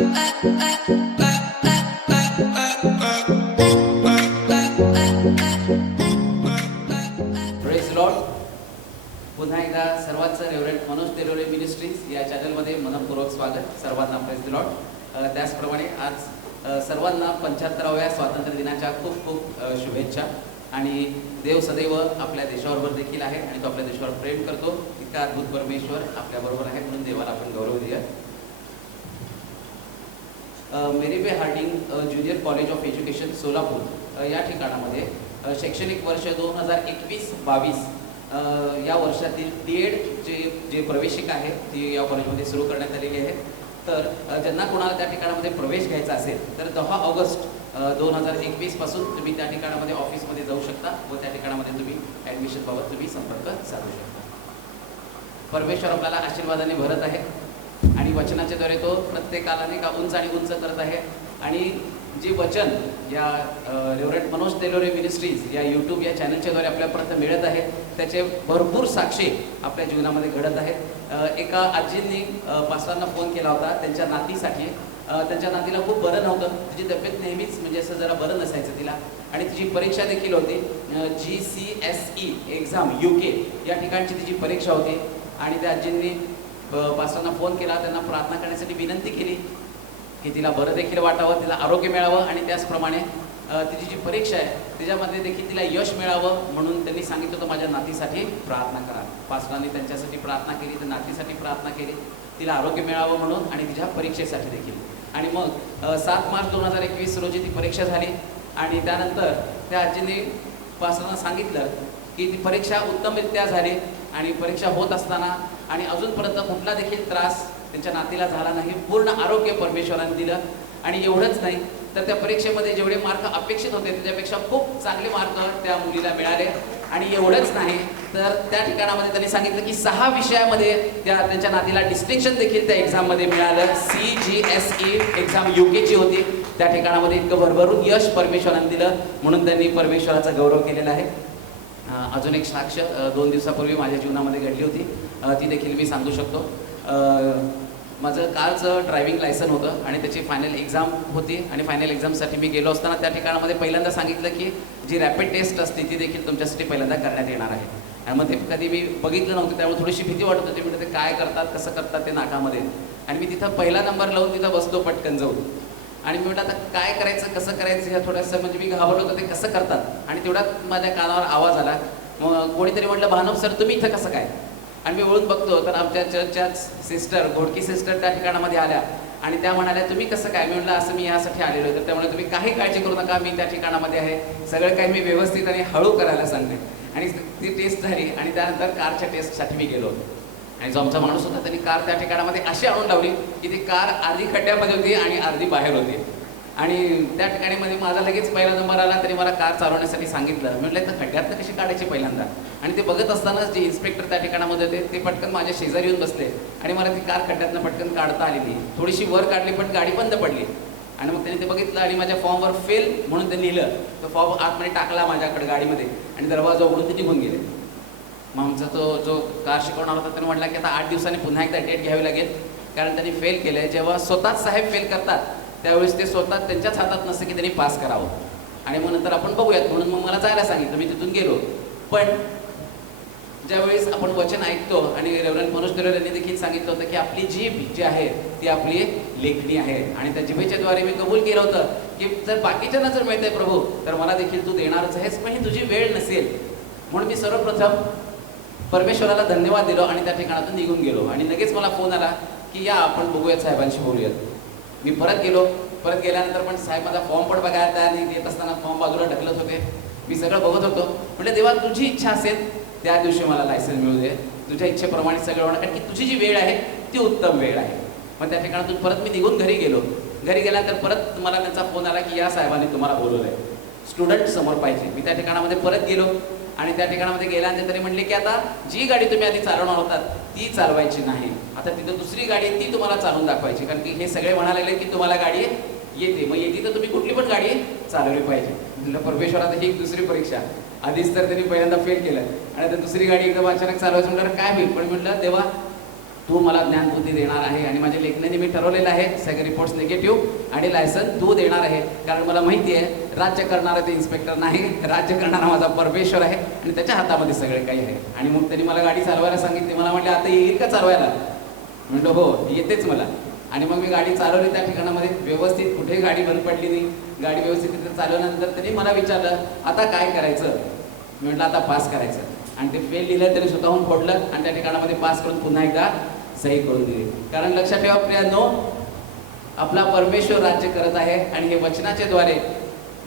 Praise Lord. पुन्हा एकदा सर्वांचं रेव्हरंड मनोज तेलोरे मिनिस्ट्रीज या चॅनलमध्ये मनपूर्वक स्वागत. सर्वांना प्रेज लॉर्ड. त्याचप्रमाणे आज सर्वांना 75व्या स्वातंत्र्य दिनाच्या खूप खूप शुभेच्छा. आणि देव सदैव आपल्या देशाबरोबर देखील आहे आणि तो आपल्या देशावर प्रेम करतो. इतका अद्भुत परमेश्वर आपल्याबरोबर आहे म्हणून देवाला आपण गौरव देऊया. मेरी बे Harding junior college of education Solapur या ठिकाणामध्ये शैक्षणिक वर्ष 2021-22 या वर्षातील DED जे प्रवेशिका आहे ती या कॉलेजमध्ये सुरू करण्यात आलेली आहे. तर ज्यांना कोणाला त्या ठिकाणामध्ये प्रवेश घ्यायचा असेल तर 10 ऑगस्ट 2021 पासून तुम्ही त्या ठिकाणामध्ये ऑफिसमध्ये जाऊ शकता व त्या ठिकाणामध्ये तुम्ही ॲडमिशनबाबत तुम्ही संपर्क साधू शकता. परमेश्वर आपल्याला आशीर्वादाने भरत आहे आणि वचनाच्या द्वारे तो प्रत्येकाला नाही का उंच आणि उंच करत आहे. आणि जे वचन या रेव्हरंड मनोज तेलोरे मिनिस्ट्रीज या यूट्यूब या चॅनलच्या द्वारे आपल्यापर्यंत मिळत आहे त्याचे भरपूर साक्षी आपल्या जीवनामध्ये घडत आहेत. एका आजींनी पास्टरांना फोन केला होता त्यांच्या नातीसाठी. त्यांच्या नातीला खूप बरं नव्हतं. तिची तब्येत नेहमीच म्हणजे असं जरा बरं नसायचं तिला आणि तिची परीक्षा देखील होती. GCSE एक्झाम UK या ठिकाणची तिची परीक्षा होती. आणि त्या आजींनी पास्टरांना फोन केला, त्यांना प्रार्थना करण्यासाठी विनंती केली की तिला बरं देखील वाटावं, तिला आरोग्य मिळावं आणि त्याचप्रमाणे तिची जी परीक्षा आहे त्याच्यामध्ये देखील तिला यश मिळावं म्हणून त्यांनी सांगितलं होतं माझ्या नातीसाठी प्रार्थना करा. पास्टरांनी त्यांच्यासाठी प्रार्थना केली, तर नातीसाठी प्रार्थना केली, तिला आरोग्य मिळावं म्हणून आणि तिच्या परीक्षेसाठी देखील. आणि मग 7 मार्च 2021 रोजी ती परीक्षा झाली आणि त्यानंतर त्या आजींनी पास्टरांना सांगितलं की ती परीक्षा उत्तमरित्या झाली आणि परीक्षा होत असताना आणि अजूनपर्यंत कुठला देखील त्रास त्यांच्या नातीला झाला नाही. पूर्ण आरोग्य परमेश्वराने दिलं. आणि एवढंच नाही तर त्या परीक्षेमध्ये जेवढे मार्क अपेक्षित होते त्याच्यापेक्षा खूप चांगले मार्क त्या मुलीला मिळाले. आणि एवढंच नाही तर त्या ठिकाणामध्ये त्यांनी सांगितलं की 6 विषयामध्ये त्यांच्या नातीला डिस्टिंक्शन देखील त्या एक्झाममध्ये मिळालं. CGSE एक्झाम UKची होती. त्या ठिकाणामध्ये इतकं भरभरून यश परमेश्वराने दिलं म्हणून त्यांनी परमेश्वराचा गौरव केलेला आहे. अजून एक साक्ष 2 दिवसापूर्वी माझ्या जीवनामध्ये घडली होती, ती देखील मी सांगू शकतो. माझं कारचं ड्रायव्हिंग लायसन होतं आणि त्याची फायनल एक्झाम होती आणि फायनल एक्झामसाठी मी गेलो असताना त्या ठिकाणामध्ये पहिल्यांदा सांगितलं की जी रॅपिड टेस्ट असते ती देखील तुमच्यासाठी पहिल्यांदा करण्यात येणार आहे. आणि मग ते कधी मी बघितलं नव्हतं त्यामुळे थोडीशी भीती वाटत होती. म्हणजे ते काय करतात कसं करतात ते नाकामध्ये. आणि मी तिथं पहिला नंबर लावून तिथं बसलो पटकन जाऊन आणि मी म्हटलं आता काय करायचं कसं करायचं ह्या थोडंसं म्हणजे मी घाबरलो होतं ते कसं करतात. आणि तेवढ्यात माझ्या कानावर आवाज आला. मग कोणीतरी म्हटलं भानव सर तुम्ही इथं कसं काय. आणि मी वळून बघतो तर आमच्या चर्चच्याच सिस्टर घोडकी सिस्टर त्या ठिकाणामध्ये आल्या आणि त्या म्हणाल्या तुम्ही कसं काय. मी म्हटलं असं मी यासाठी आलेलो आहे तर त्यामुळे तुम्ही काही काळजी करू नका, मी त्या ठिकाणामध्ये आहे, सगळं काही मी व्यवस्थित आणि हळू करायला सांगते. आणि ती टेस्ट झाली आणि त्यानंतर कारच्या टेस्टसाठी मी गेलो आणि जो आमचा माणूस होता त्यांनी कार त्या ठिकाणामध्ये अशी आणून लावली की ती कार अर्धी खड्ड्यामध्ये होती आणि अर्धी बाहेर होती. आणि त्या ठिकाणी मध्ये माझा लगेच पहिला नंबर आला तरी मला कार चालवण्यासाठी सांगितलं. म्हटलं तर खड्ड्यातनं कशी काढायची पहिल्यांदा. आणि ते बघत असतानाच जे इन्स्पेक्टर त्या ठिकाणामध्ये होते ते पटकन माझ्या शेजारी येऊन बसले आणि मला ती कार खड्ड्यातनं पटकन काढता आलेली. थोडीशी वर काढली पण गाडी बंद पडली. आणि मग त्यांनी ते बघितलं आणि माझ्या फॉर्मवर फेल म्हणून ते लिहिलं. तो फॉर्म आतमध्ये टाकला माझ्याकडे गाडीमध्ये आणि दरवाजा उघडून ते निघून गेले. मग आमचा तो जो कार शिकवणार होता त्याने म्हटला की आता 8 दिवसांनी पुन्हा एकदा डेट घ्यावी लागेल कारण त्यांनी फेल केलं आहे. जेव्हा स्वतःच साहेब फेल करतात त्यावेळेस ते स्वतः त्यांच्याच हातात नसतं की त्यांनी पास करावं. आणि मग नंतर आपण बघूयात म्हणून मग मला जायला सांगितलं. मी तिथून गेलो. पण ज्यावेळेस आपण वचन ऐकतो आणि रेव्हरंड मनोज तेलोरे यांनी देखील सांगितलं होतं की आपली जीभ जी आहे ती आपली लेखणी आहे. आणि त्या जिभेच्या द्वारे मी कबूल केलं होतं की जर बाकीच्यांना जर मिळत आहे प्रभू तर मला देखील तू देणारच आहेस पण ही तुझी वेळ नसेल. म्हणून मी सर्वप्रथम परमेश्वराला धन्यवाद दिलो आणि त्या ठिकाणातून निघून गेलो. आणि लगेच मला फोन आला की या आपण बघूयात साहेबांशी बोलूयात. मी परत गेलो. परत गेल्यानंतर पण साहेब माझा फॉर्म पण बघायला तयार नाही. येत असताना फॉर्म बाजूला ढकलत होते. मी सगळं बघत होतो. म्हटलं देवा तुझी इच्छा असेल त्या दिवशी मला लायसन मिळू दे. तुझ्या इच्छेप्रमाणे सगळं होणार कारण की तुझी जी वेळ आहे ती उत्तम वेळ आहे. मग त्या ठिकाणातून परत मी निघून घरी गेलो. घरी गेल्यानंतर परत मला त्यांचा फोन आला की या साहेबांनी तुम्हाला बोलवलं आहे, स्टुडंट समोर पाहिजे. मी त्या ठिकाणामध्ये परत गेलो आणि त्या ठिकाणामध्ये गेल्यानंतर तरी म्हणले की आता जी गाडी तुम्ही आधी चालवणार होतात ती चालवायची नाही. आता तिथं दुसरी गाडी आहे ती तुम्हाला चालवून दाखवायची कारण की हे सगळे म्हणायला लागले की तुम्हाला गाडी येते. मग येते तर तुम्ही कुठली पण गाडी चालवली पाहिजे. म्हटलं परमेश्वरात ही एक दुसरी परीक्षा. आधीच तर त्यांनी पहिल्यांदा फेल केलं आणि आता दुसरी गाडी एकदम अचानक चालवायचं म्हटलं काय होईल. पण म्हटलं तेव्हा तू मला ज्ञानबुद्धी देणार आहे आणि माझ्या लेखनाने मी ठरवलेलं आहे सगळे रिपोर्ट्स निगेटिव्ह आणि लायसन तू देणार आहे. कारण मला माहिती आहे राज्य करणारा ते इन्स्पेक्टर नाही, राज्य करणारा माझा परमेश्वर आहे आणि त्याच्या हातामध्ये सगळे काही आहे. आणि मग त्यांनी मला गाडी चालवायला सांगितली. मला म्हटलं आता येईल का चालवायला? म्हटलं हो येतेच मला. आणि मग मी गाडी चालवली त्या ठिकाणामध्ये व्यवस्थित, कुठेही गाडी बंद पडली नाही. गाडी व्यवस्थित तिथे चालवल्यानंतर त्यांनी मला विचारलं आता काय करायचं? मी म्हटलं आता पास करायचं. आणि ते फेल लिहिलं त्यांनी स्वतःहून फोडलं आणि त्या ठिकाणामध्ये पास करून पुन्हा एकदा सही करून दिली. कारण लक्षात ठेवा प्रियांनो, आपला परमेश्वर राज्य करत आहे आणि हे वचनाच्या द्वारे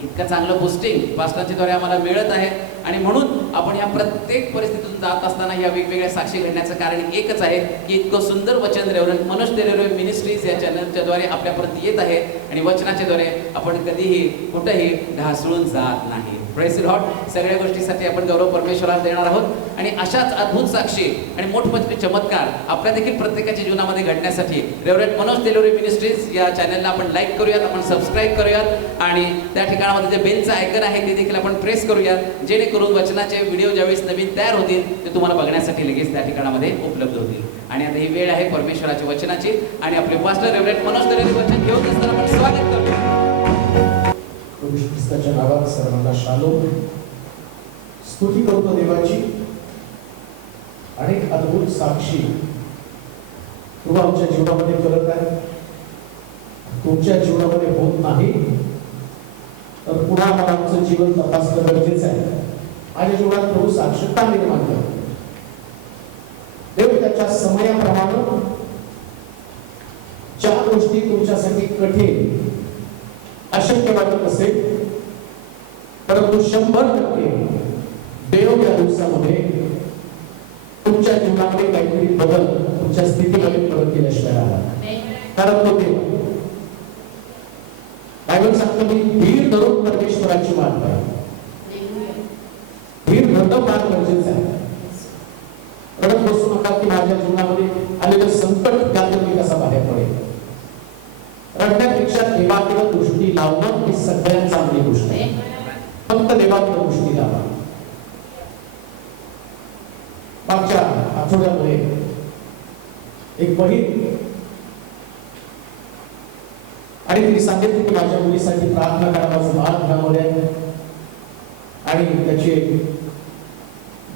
इतकं चांगलं बुस्टिंग वाचनाच्या द्वारे आम्हाला मिळत आहे. आणि म्हणून आपण या प्रत्येक परिस्थितीतून जात असताना या वेगवेगळ्या साक्षी घडण्याचं कारण एकच आहे की इतकं सुंदर वचन रेव्हरंड मनोज देलेरो मिनिस्ट्रीज या चॅनलच्या द्वारे आपल्यापर्यंत येत आहे आणि वचनाच्या द्वारे आपण कधीही कुठेही ढासळून जात नाही. Praise the Lord. सगळ्या गोष्टीसाठी आपण गौरव परमेश्वराला देणार आहोत आणि अशाच अद्भुत साक्षी आणि मोठमोठे चमत्कार आपल्या देखील प्रत्येकाच्या जीवनामध्ये घडण्यासाठी रेव्हरंड मनोज देलोरे मिनिस्ट्रीज या चॅनलला आपण लाईक करूयात, आपण सबस्क्राईब करूयात आणि त्या ठिकाणामध्ये जे बेलचं आयकन आहे ते देखील आपण प्रेस करूयात, जेणेकरून वचनाचे व्हिडिओ ज्यावेळेस नवीन तयार होतील ते तुम्हाला बघण्यासाठी लगेच त्या ठिकाणामध्ये उपलब्ध होतील. आणि आता ही वेळ आहे परमेश्वराच्या वचनाची आणि आपले पास्टर रेव्हरंड मनोज देलोरे वचन घेऊन असताना आपण स्वागत करूया. ख्रिस्ताच्या नावात सर्वांना शालोम. स्तुती करतो देवाची. अनेक अद्भुत साक्षी तू आमच्या जीवनामध्ये करत आहे. तुमच्या जीवनामध्ये होत नाही तर पुन्हा मला आमचं जीवन तपासणं गरजेचं आहे. माझ्या जीवनात प्रभू साक्षरता निर्माण करतो. देव त्याच्या समयाप्रमाणे ज्या गोष्टी तुमच्यासाठी कठीण अशक्य वाटत असेल परंतु 100% देव या दिवसामध्ये तुमच्या जीवनामध्ये काहीतरी बदल तुमच्या स्थितीमध्ये परत केल्याशिवाय राहणार. कारण तो देव बायबल सांगतो की धीर धरून परमेश्वराची वाट पाहिजे. धीर धरणं फार गरजेचं आहे. रडत बसू नका की माझ्या जीवनामध्ये आलेलं संकट त्यातून मी कसा बाहेर पडेल. रडण्यापेक्षा देवाकडे दृष्टी लावणं ही सगळ्यात चांगली गोष्ट आहे. फक्त देवाकडे दृष्टी लावा. मागच्या आठवड्यामध्ये एक बहीण आणि तिने सांगितलं की माझ्या मुलीसाठी प्रार्थना करा, माझं बाळ घरामध्ये आहे आणि त्याचे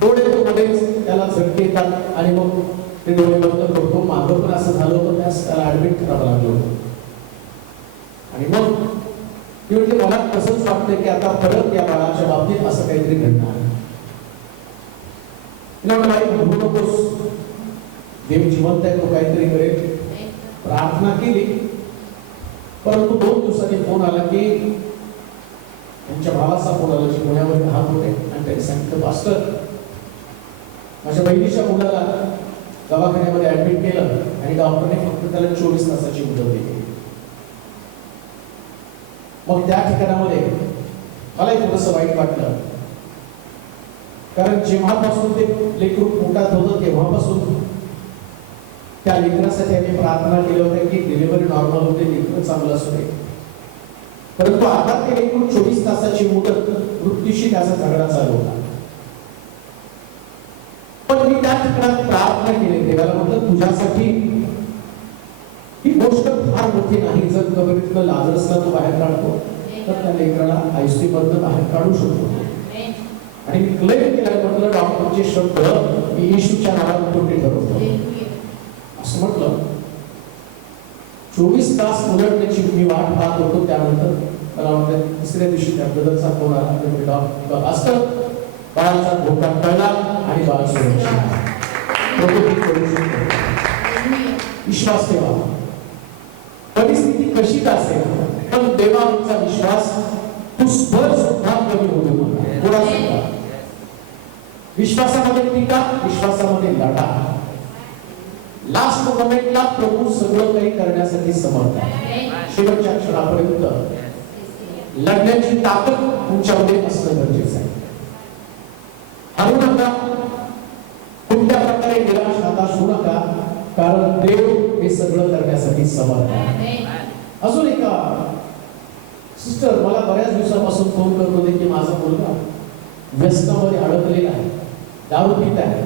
डोळे मध्येच त्याला झटके येतात आणि मग ते डोळे बंद करतो. मागं पण असं झालं होतं, त्याला ऍडमिट करावं लागलं होतं. आणि मग ती म्हणजे मला तसंच वाटतं की आता परत या बाळाच्या बाबतीत असं काहीतरी घडणार आहे. म्हणू नकोस, देव जिवंत आहे, तो काहीतरी करेल. प्रार्थना केली परंतु 2 दिवसांनी फोन आला की त्यांच्या भावाचा फोन आला की पुण्यामध्ये राहत होते आणि त्यांनी सांगितलं पास्टर माझ्या बहिणीच्या मुलाला दवाखान्यामध्ये ऍडमिट केलं आणि डॉक्टरने फक्त त्याला 24 तासाची मुदत दिली. मग त्या ठिकाणामध्ये मलाही थोडंसं वाईट वाटलं. कारण जेव्हापासून ते लेकरू पोटात होतं तेव्हापासून त्या लेकरासाठी आम्ही प्रार्थना केली होती की डिलिव्हरी नॉर्मल होते, लेकरं चांगलं असू दे. परंतु आता ते लेकरू 24 तासाची मुदत मृत्यूशी त्याचा झगडा चालू होता. पण मी त्या ठिकाणात प्रार्थना केली, देवाला म्हटलं तुझ्यासाठी ही गोष्ट फार मोठी नाही. जर कबरीतलं लाजरसला तो बाहेर काढतो तर त्या लेकराला आयसीयू मधनं बाहेर काढू शकतो. आणि मी क्लेम केलं, म्हटलं डॉक्टरचे शब्द मी येशूच्या नावात खोटे ठरवतो असं म्हटलं. 24 तास उलटण्याची मी वाट पाहत होतो. त्यानंतर मला वाटतं 3ऱ्या दिवशी त्या ब्रदरचा फोन आला. डॉक्टर असतं बाळाचा धोका टळला आणि बाळ सुरक्षित. विश्वास ठेवा. परिस्थिती कशी असेल पण देवाचा विश्वास तू स्वर सुद्धा कमी होऊ नका. विश्वासामध्ये टीका, विश्वासामध्ये लढा. लास्ट मोमेंटला प्रभू सगळं काही करण्यासाठी समर्थ आहे. शेवटच्या क्षणापर्यंत लढण्याची ताकद तुमच्यामध्ये असणं गरजेचं आहे. हरू नका, कुठल्या प्रकारे निराश हताश होऊ नका, कारण देव हे सगळं करण्यासाठी समर्थ आहे. अजून एका सिस्टर मला बऱ्याच दिवसापासून फोन करत होते की माझा मुलगा व्यसनामध्ये अडकलेला आहे, दारू पित आहे.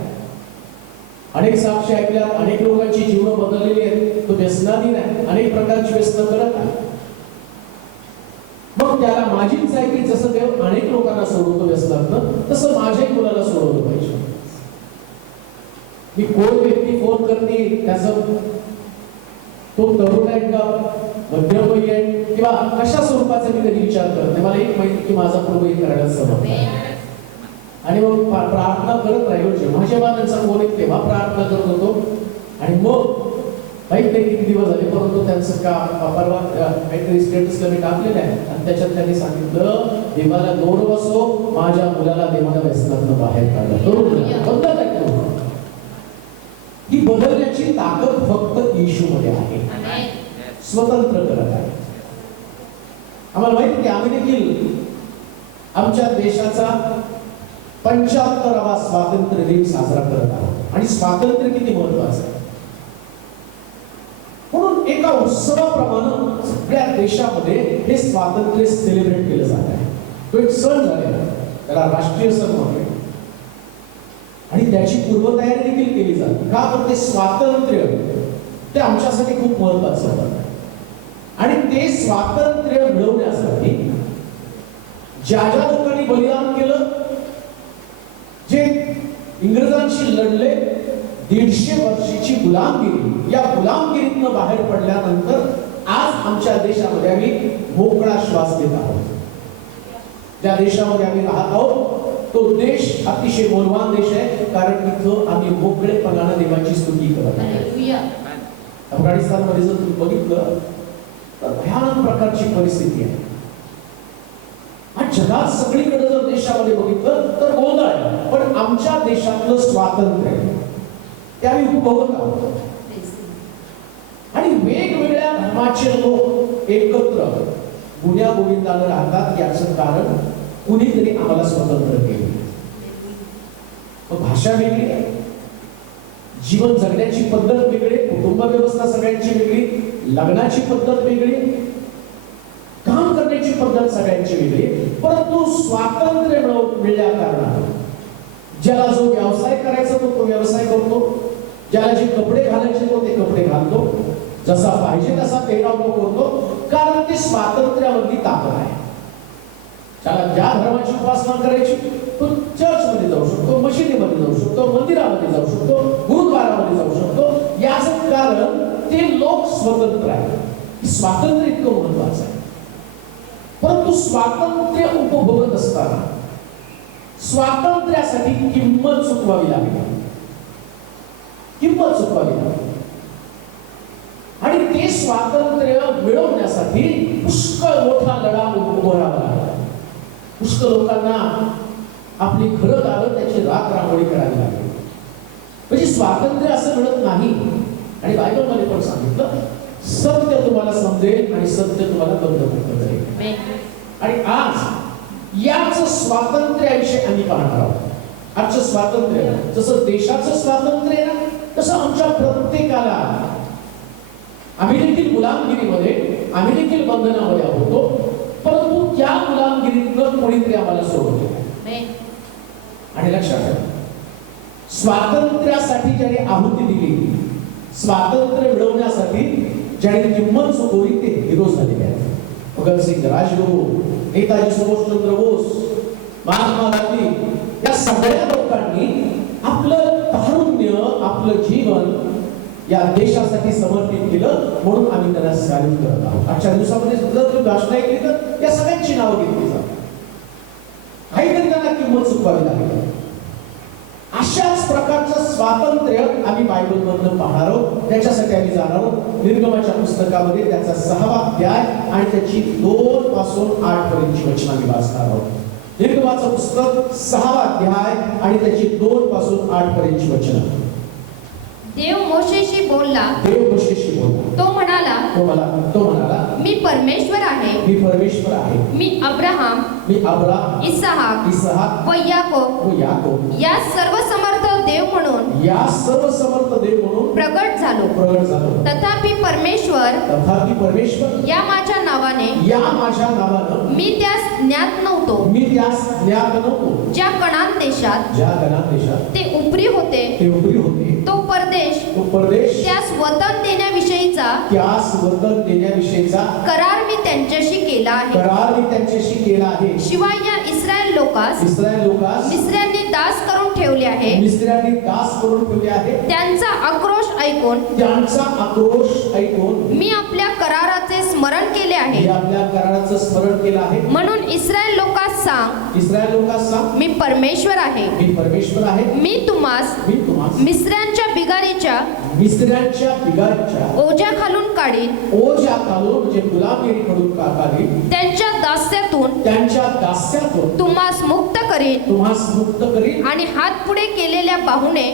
अनेक साक्षी ऐकल्या, अनेक लोकांची जीवन बदललेली आहेत. तो व्यसनाधीन आहे, अनेक प्रकारची व्यसन करत आहे. मग त्याला माझीच आहे की जसं देव अनेक लोकांना सोडवतो व्यसनातनं, तसं माझ्याही मुलाला सोडवलं पाहिजे. मी कोण व्यक्ती फोन करते त्याचं तो तरुण आहे का मध्यमवयी आहे किंवा कशा स्वरूपाचा मी कधी विचार करत नाही. मला एक माहिती की माझा प्रभू हे करायला समर्थ आहे. आणि मग प्रार्थना करत राहिलो. जेव्हा जेव्हा त्यांचा फोन येत तेव्हा प्रार्थना करत होतो. आणि मग माहित नाही किती दिवस झाले, परंतु त्यांचं का परवा काहीतरी स्टेटसला मी टाकलेलं आहे आणि त्याच्यात त्यांनी सांगितलं, देवाला गौरव असो, माझ्या मुलाला देवाला व्यसनातून बाहेर काढलं. बंद टाकतो. ही बदलण्याची ताकद फक्त येशूमध्ये आहे. स्वतंत्र करत आहे. आम्हाला माहिती की आम्ही देखील आमच्या देशाचा 75वा स्वातंत्र्य दिन साजरा करत आहोत. आणि स्वातंत्र्य किती महत्वाचं आहे म्हणून एका उत्सवाप्रमाणे सगळ्या देशामध्ये हे स्वातंत्र्य सेलिब्रेट केलं जात आहे. तो एक सण झालेला, त्याला राष्ट्रीय सण म्हणून, आणि त्याची पूर्वतयारी देखील केली जाते. का तर ते स्वातंत्र्य ते आमच्यासाठी खूप महत्वाचं होतं. आणि ते स्वातंत्र्य मिळवण्यासाठी ज्या ज्या लोकांनी बलिदान केलं, जे इंग्रजांशी लढले, 150 वर्षाची गुलामगिरी, या गुलामगिरीतनं बाहेर पडल्यानंतर आज आमच्या देशामध्ये आम्ही मोकळा श्वास घेत आहोत. ज्या देशामध्ये आम्ही राहत आहोत तो देश अतिशय मौल्यवान देश आहे, कारण तिथं आम्ही मोकळेपणाने देवाची स्तुती करत आहोत. अफगाणिस्तानमध्ये जर तुम्ही बघितलं तर भयानक प्रकारची परिस्थिती आहे. आणि जगात सगळीकडे जर देशामध्ये बघितलं तर गोंधळ आहे. पण आमच्या देशातलं स्वातंत्र्य ते आम्ही उपभोगत आहोत. आणि वेगवेगळ्या धर्माचे लोक एकत्र गुण्या गोविंदानं राहतात. याचं कारण कुणीतरी आम्हाला स्वतंत्र केले. भाषा वेगळी आहे, जीवन जगण्याची पद्धत वेगळी, कुटुंब व्यवस्था सगळ्यांची वेगळी, लग्नाची पद्धत वेगळी, काम करण्याची पद्धत सगळ्यांची वेगळी. परंतु स्वातंत्र्य मिळाल्या कारणाने ज्याला जो व्यवसाय करायचा तो व्यवसाय करतो, ज्याला जे कपडे घालायचे तो ते कपडे घालतो, जसा पाहिजे तसा पेहराव तो करतो, कारण ते स्वातंत्र्यामधली ताकद आहे. ज्याला ज्या धर्माची उपासना करायची तो चर्चमध्ये जाऊ शकतो, मशिदीमध्ये जाऊ शकतो, मंदिरामध्ये जाऊ शकतो, गुरुद्वारामध्ये जाऊ शकतो. याचं कारण ते लोक स्वतंत्र आहेत. स्वातंत्र्य इतकं महत्वाचं आहे. परंतु स्वातंत्र्य उपभोगत असताना स्वातंत्र्यासाठी किंमत चुकवावी लागली. किंमत चुकवावी लागली. आणि ते स्वातंत्र्य मिळवण्यासाठी पुष्कळ मोठा लढा उभारावा लागला. पुष्कळ लोकांना आपली घरं दारं त्याची राख रांगोळी करावी लागली. म्हणजे स्वातंत्र्य असं मिळत नाही. आणि बायबलमध्ये पण सांगितलं, सत्य तुम्हाला समजेल आणि सत्य तुम्हाला बंधमुक्त करेल. आणि आज याच स्वातंत्र्याविषयी आम्ही पाहणार आहोत. आजचं स्वातंत्र्य जसं देशाचं स्वातंत्र्य ना, तसं आमच्या प्रत्येकाला, आम्ही देखील गुलामगिरीमध्ये, आम्ही देखील बंधनामध्ये होतो, परंतु त्या गुलामगिरीतनं कोणीतरी आम्हाला सोडवलं. आणि लक्षात ठेवा, स्वातंत्र्यासाठी ज्याने आहुती दिली, स्वातंत्र्य मिळवण्यासाठी ज्याने किंमत चुकवली, ते हिरो झालेले आहेत. भगतसिंग, राजगुरू, नेताजी सुभाषचंद्र बोस, महात्मा गांधी, या सगळ्या लोकांनी आपलं तारुण्य, आपलं जीवन या देशासाठी समर्पित केलं. म्हणून आम्ही त्यांना सॅल्यूट करत आहोत. आजच्या दिवसामध्ये सुद्धा तुम्ही भाषण ऐकली तर या सगळ्यांची नावं घेतली जातात. काहीतरी त्यांना किंमत चुकवावी लागली. अशाच प्रकारचं स्वातंत्र्य आम्ही बायबलमधून पाहणार आहोत. त्याच्यासाठी आम्ही जाणार आहोत निर्गमाच्या पुस्तकामध्ये त्याचा 6वा अध्याय आणि त्याची 2 पासून 8 पर्यंतची वचनं आम्ही वाचणार आहोत. निर्गमाचं पुस्तक 6वा अध्याय आणि त्याची 2 पासून 8 पर्यंतची वचनं. देव मोशेशी बोलला. देव मोशेशी बोलला. तो म्हणाला, मी परमेश्वर आहे. मी परमेश्वर आहे. मी अब्राहम, इसाहाक व याकोब या सर्व समर्थ देव म्हणून प्रगट झालो. तथापि परमेश्वर या माझ्या नावाने मी त्यास ज्ञात नव्हतो. ज्या कनान देशात ते उपरी होते तो परदेश त्यास वतन देण्याविषयीचा त्यास वतन देण्याविषयीचा करार मी त्यांच्याशी केला आहे. करार मी त्यांच्याशी केला आहे. शिवाय या इस्रायल लोकास मिस्र्यांनी दास करून ठेवले आहे. मिस्त्र्यांनी दास करून ठेवले आहे. त्यांचा आक्रोश ऐकून मी आपल्या कराराचे स्मरण केले आहे. आपल्या कराराचं स्मरण केलं आहे. म्हणून इस्रायल लोकास सांग, मी परमेश्वर आहे. मी परमेश्वर आहे. मी तुम्हास मिस्र्यांच्या बिगारीच्या ओझ्या खालून काढीन. म्हणजे गुलामगिरीकडून काढीन. त्यांच्या दास्यातून तुम्हास मुक्त करीन. आणि हात पुढे केलेल्या बाहुने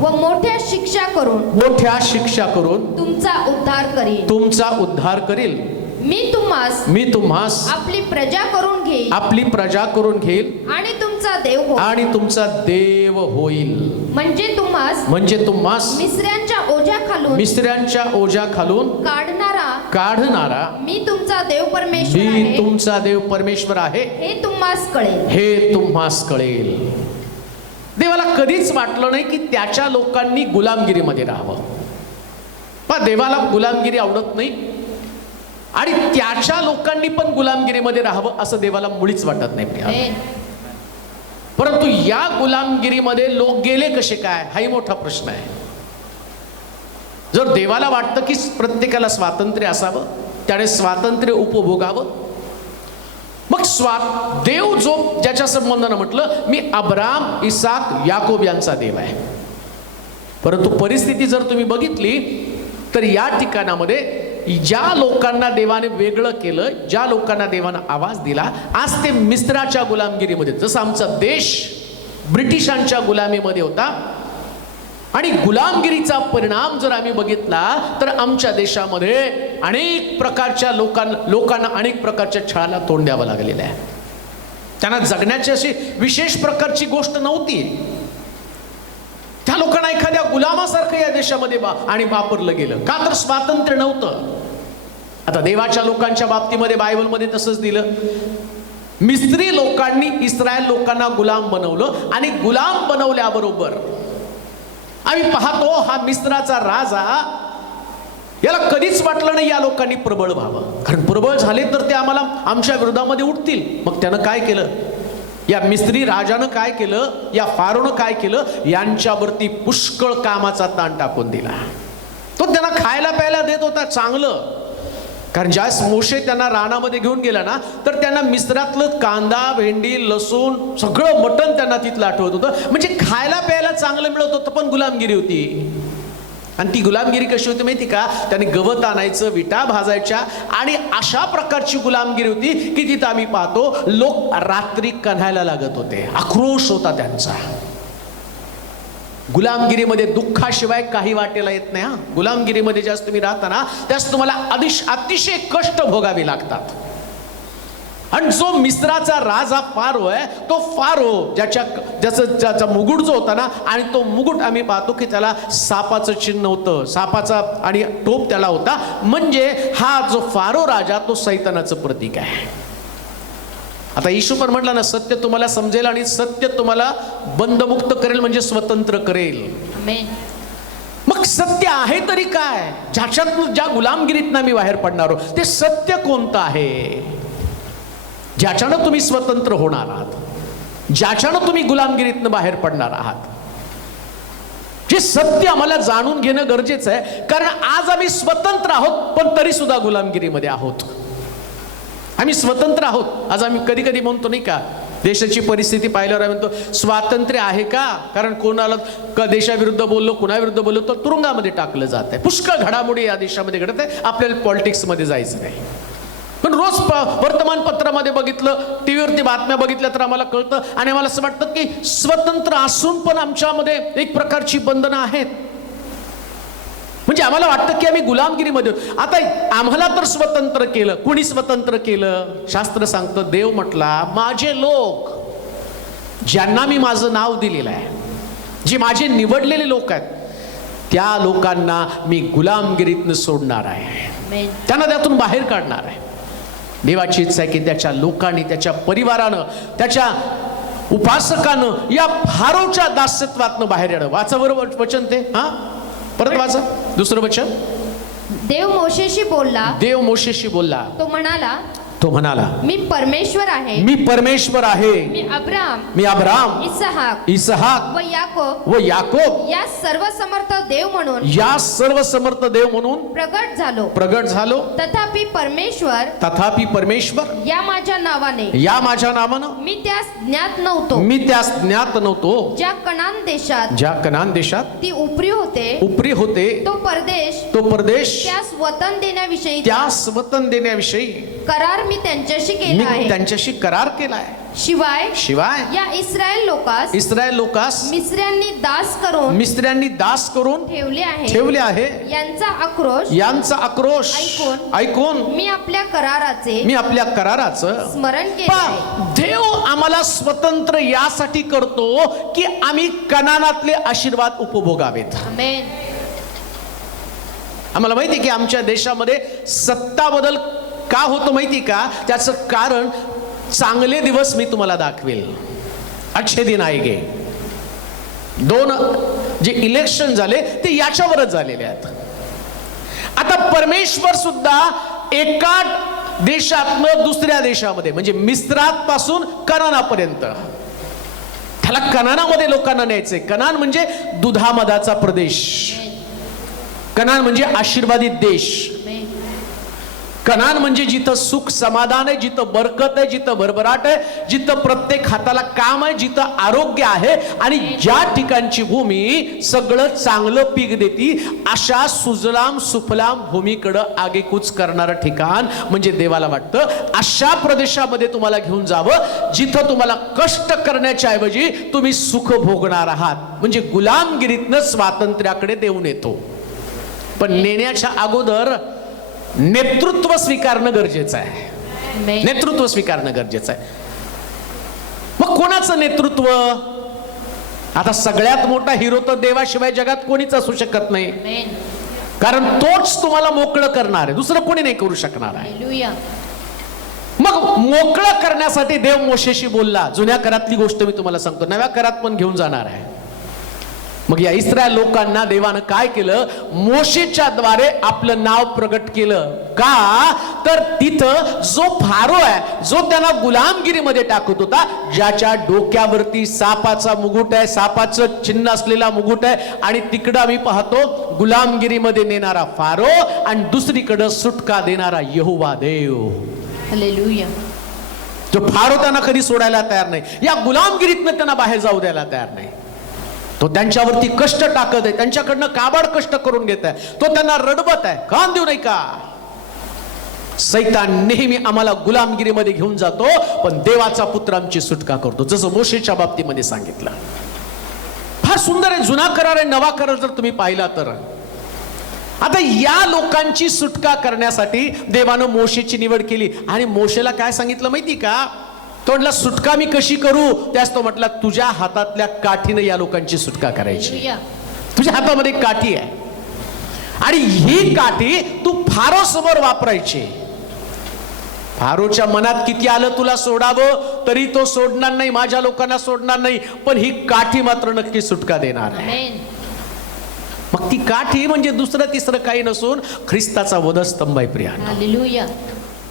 व मोठ्या शिक्षा करून तुमचा उद्धार करील. मी तुम्हास आपली प्रजा करून घेईल आणि तुमचा देव होईल. म्हणजे तुम्हास मिस्र्यांच्या ओझ्या खालून काढणारा मी तुमचा देव परमेश्वर आहे. हे तुम्हास कळेल. देवाला कधीच वाटलं नाही की त्याच्या लोकांनी गुलामगिरीमध्ये राहावं. पण देवाला गुलामगिरी आवडत नाही आणि त्याच्या लोकांनी पण गुलामगिरीमध्ये राहावं असं देवाला मुळीच वाटत नाही. परंतु या गुलामगिरीमध्ये लोक गेले कसे काय हाही मोठा प्रश्न आहे. जर देवाला वाटतं की प्रत्येकाला स्वातंत्र्य असावं, त्याने स्वातंत्र्य उपभोगावं, मग देव जो ज्याच्या संबंधानं म्हटलं मी अब्राम, इसाक, याकोब यांचा देव आहे. परंतु परिस्थिती जर तुम्ही बघितली तर या ठिकाणामध्ये ज्या लोकांना देवाने वेगळं केलं, ज्या लोकांना देवाने आवाज दिला, आज ते मिस्राच्या गुलामगिरीमध्ये, जसं आमचा देश ब्रिटिशांच्या गुलामीमध्ये होता. आणि गुलामगिरीचा परिणाम जर आम्ही बघितला तर आमच्या देशामध्ये अनेक प्रकारच्या लोकांना अनेक प्रकारच्या छळाला तोंड द्यावं लागलेलं आहे. त्यांना जगण्याची अशी विशेष प्रकारची गोष्ट नव्हती. त्या लोकांना एखाद्या गुलामासारखं या देशामध्ये आणि वापरलं गेलं का तर स्वातंत्र्य नव्हतं. आता देवाच्या लोकांच्या बाबतीमध्ये बायबलमध्ये तसंच दिलं. मिस्री लोकांनी इस्रायल लोकांना गुलाम बनवलं आणि गुलाम बनवल्याबरोबर आम्ही पाहतो हा मिस्राचा राजा, याला कधीच वाटलं नाही या लोकांनी प्रबळ व्हावं, कारण प्रबळ झाले तर ते आमच्या विरोधामध्ये उठतील. मग त्यानं काय केलं, या मिस्री राजानं काय केलं, या फारोनं काय केलं, यांच्यावरती पुष्कळ कामाचा ताण टाकून दिला. तो त्यांना खायला प्यायला देत होता चांगलं, कारण ज्यावेळेस मोशे त्यांना रानामध्ये घेऊन गेला ना तर त्यांना मिस्रातलं कांदा, भेंडी, लसूण सगळं मटण त्यांना तिथलं आठवत होतं. म्हणजे खायला प्यायला चांगलं मिळत होतं, पण गुलामगिरी होती. आणि ती गुलामगिरी कशी होती माहिती का, त्यांनी गवत आणायचं, विटा भाजायच्या, आणि अशा प्रकारची गुलामगिरी होती की तिथं आम्ही पाहतो लोक रात्री कन्हायला लागत होते. आक्रोश होता त्यांचा. गुलामगिरीमध्ये दुःखाशिवाय काही वाटेला येत नाही. गुलामगिरीमध्ये ज्यास तुम्ही राहता ना त्यास तुम्हाला अतिशय कष्ट भोगावे लागतात. आणि जो मिस्राचा राजा फारो आहे, तो फारो ज्याचा मुकुट जो होता ना, आणि तो मुकुट आम्ही पाहतो की त्याला सापाचं चिन्ह होतं, सापाचा आणि टोप त्याला होता. म्हणजे हा जो फारो राजा तो सैतानाचं प्रतीक आहे. आता येशू पण म्हटलं ना, सत्य तुम्हाला समजेल आणि सत्य तुम्हाला बंधमुक्त करेल, म्हणजे स्वतंत्र करेल. मग सत्य आहे तरी काय, ज्याच्यातून ज्या गुलामगिरीतनं मी बाहेर पडणार आहोत, ते सत्य कोणतं आहे, ज्याच्यानं तुम्ही स्वतंत्र होणार आहात, ज्याच्यानं तुम्ही गुलामगिरीतनं बाहेर पडणार आहात. जे सत्य आम्हाला जाणून घेणं गरजेचं आहे, कारण आज आम्ही स्वतंत्र आहोत पण तरी सुद्धा गुलामगिरीमध्ये आहोत. आम्ही स्वतंत्र आहोत. आज आम्ही कधी कधी म्हणतो नाही का, देशाची परिस्थिती पाहिल्यावर आम्ही म्हणतो स्वातंत्र्य आहे का, कारण कोणाला देशाविरुद्ध बोललो, कुणाविरुद्ध बोललो तर तुरुंगामध्ये टाकलं जात आहे. पुष्कळ घडामोडी या देशामध्ये घडत आहे. आपल्याला पॉलिटिक्समध्ये जायचं नाही. पण रोज वर्तमानपत्रामध्ये बघितलं, टीव्हीवरती बातम्या बघितल्या तर आम्हाला कळतं, आणि आम्हाला असं वाटतं की स्वतंत्र असून पण आमच्यामध्ये एक प्रकारची बंधनं आहेत. म्हणजे आम्हाला वाटतं की आम्ही गुलामगिरीमध्ये. आता आम्हाला तर स्वतंत्र केलं, कुणी स्वतंत्र केलं? शास्त्र सांगतं, देव म्हटला माझे लोक, ज्यांना मी माझं नाव दिलेलं आहे, जे माझे निवडलेले लोक आहेत, त्या लोकांना मी गुलामगिरीतनं सोडणार आहे, त्यांना त्यातून बाहेर काढणार आहे. देवाची इच्छा आहे की त्याच्या लोकांनी, त्याच्या परिवारानं, त्याच्या उपासकानं या फारोच्या दास्यत्वातनं बाहेर येणं. वाचा बरोबर वचन ते. हा, परत वाचा दुसरं वचन. देव मोशेशी बोलला. देव मोशेशी बोलला. तो म्हणाला, मी परमेश्वर आहे. मी परमेश्वर आहे. मी मी अब्राम, इसाहाक व याकोब या सर्व समर्थ देव म्हणून, या सर्व समर्थ देव म्हणून प्रगट झालो. तथापि परमेश्वर या माझ्या नावाने मी त्यास ज्ञात नव्हतो. ज्या कनान देशात ती उपरी होते तो परदेश त्यास वतन देण्याविषयी करार मी त्यांच्याशी करार केला आहे. शिवाय या इस्रायल लोकास मिस्र्यांनी दास करून ठेवले आहे. यांचा आक्रोश ऐकून मी आपल्या कराराचं स्मरण केले. देव आम्हाला स्वतंत्र यासाठी करतो की आम्ही कनानातले आशीर्वाद उपभोगावेत. आमेन. आम्हाला माहिती की आमच्या देशामध्ये सत्ता बदल का होतो माहिती का? त्याचं कारण चांगले दिवस मी तुम्हाला दाखवेल. अच्छे दिन आएगे. 2 जे इलेक्शन झाले ते याच्यावरच झालेले आहेत. आता परमेश्वर सुद्धा एका देशातनं दुसऱ्या देशामध्ये म्हणजे मिस्रात पासून कनानापर्यंत, त्याला कनानामध्ये लोकांना न्यायचंय. कनान म्हणजे दुधामधाचा प्रदेश. कनान म्हणजे आशीर्वादित देश. कनान म्हणजे जिथं सुख समाधान आहे, जिथं बरकत आहे, जिथं भरभराट आहे, जिथं प्रत्येक हाताला काम आहे, जिथं आरोग्य आहे आणि ज्या ठिकाणची भूमी सगळं चांगलं पीक देती अशा सुजलाम सुफलाम भूमीकडं आगेकूच करणारं ठिकाण म्हणजे देवाला वाटतं अशा प्रदेशामध्ये तुम्हाला घेऊन जावं जिथं तुम्हाला कष्ट करण्याच्या ऐवजी तुम्ही सुख भोगणार आहात. म्हणजे गुलामगिरीतनं स्वातंत्र्याकडे देऊन येतो. पण नेण्याच्या अगोदर नेतृत्व स्वीकारणं गरजेचं आहे. नेतृत्व स्वीकारणं गरजेचं आहे. मग कोणाचं नेतृत्व? आता सगळ्यात मोठा हिरो तर देवाशिवाय जगात कोणीच असू शकत नाही, कारण तोच तुम्हाला मोकळं करणार आहे, दुसरं कोणी नाही करू शकणार आहे. मग मोकळं करण्यासाठी देव मोशेशी बोलला. जुन्या करातली गोष्ट मी तुम्हाला सांगतो, नव्या करात पण घेऊन जाणार आहे. मग या इस्रायल लोकांना देवानं काय केलं? मोशेच्या द्वारे आपलं नाव प्रगट केलं. का तर तिथं जो फारो आहे, जो त्यांना गुलामगिरीमध्ये टाकत होता, ज्याच्या डोक्यावरती सापाचा मुकुट आहे, सापाचं चिन्ह असलेला मुकुट आहे, आणि तिकडं आम्ही पाहतो गुलामगिरीमध्ये नेणारा फारो आणि दुसरीकडं सुटका देणारा यहोवा देव. हालेलुया. जो फारो त्यांना कधी सोडायला तयार नाही, या गुलामगिरीतनं त्यांना बाहेर जाऊ द्यायला तयार नाही. तो त्यांच्यावरती कष्ट टाकत आहे, त्यांच्याकडनं काबाड कष्ट करून घेत आहे, तो त्यांना रडवत आहे. कान देऊ नाही का? सैतान नेहमी आम्हाला गुलामगिरीमध्ये घेऊन जातो, पण देवाचा पुत्र आमची सुटका करतो, जसं मोशेच्या बाबतीमध्ये सांगितलं. फार सुंदर आहे. जुना करार आणि नवा करार जर तुम्ही पाहिला तर आता या लोकांची सुटका करण्यासाठी देवानं मोशेची निवड केली. आणि मोशेला काय सांगितलं माहिती का? तो म्हटला सुटका मी कशी करू? त्यास तो म्हटला तुझ्या हातातल्या काठीने या लोकांची सुटका करायची. तुझ्या हातामध्ये काठी आहे आणि ही काठी तू फारो समोर वापरायची. फारोच्या मनात किती आलं तुला सोडावं तरी तो सोडणार नाही, माझ्या लोकांना सोडणार नाही, पण ही काठी मात्र नक्की सुटका देणार आहे. मग ती काठी म्हणजे दुसरं तिसरं काही नसून ख्रिस्ताचा वधस्तंभ आहे. प्रियांनो, हालेलुया.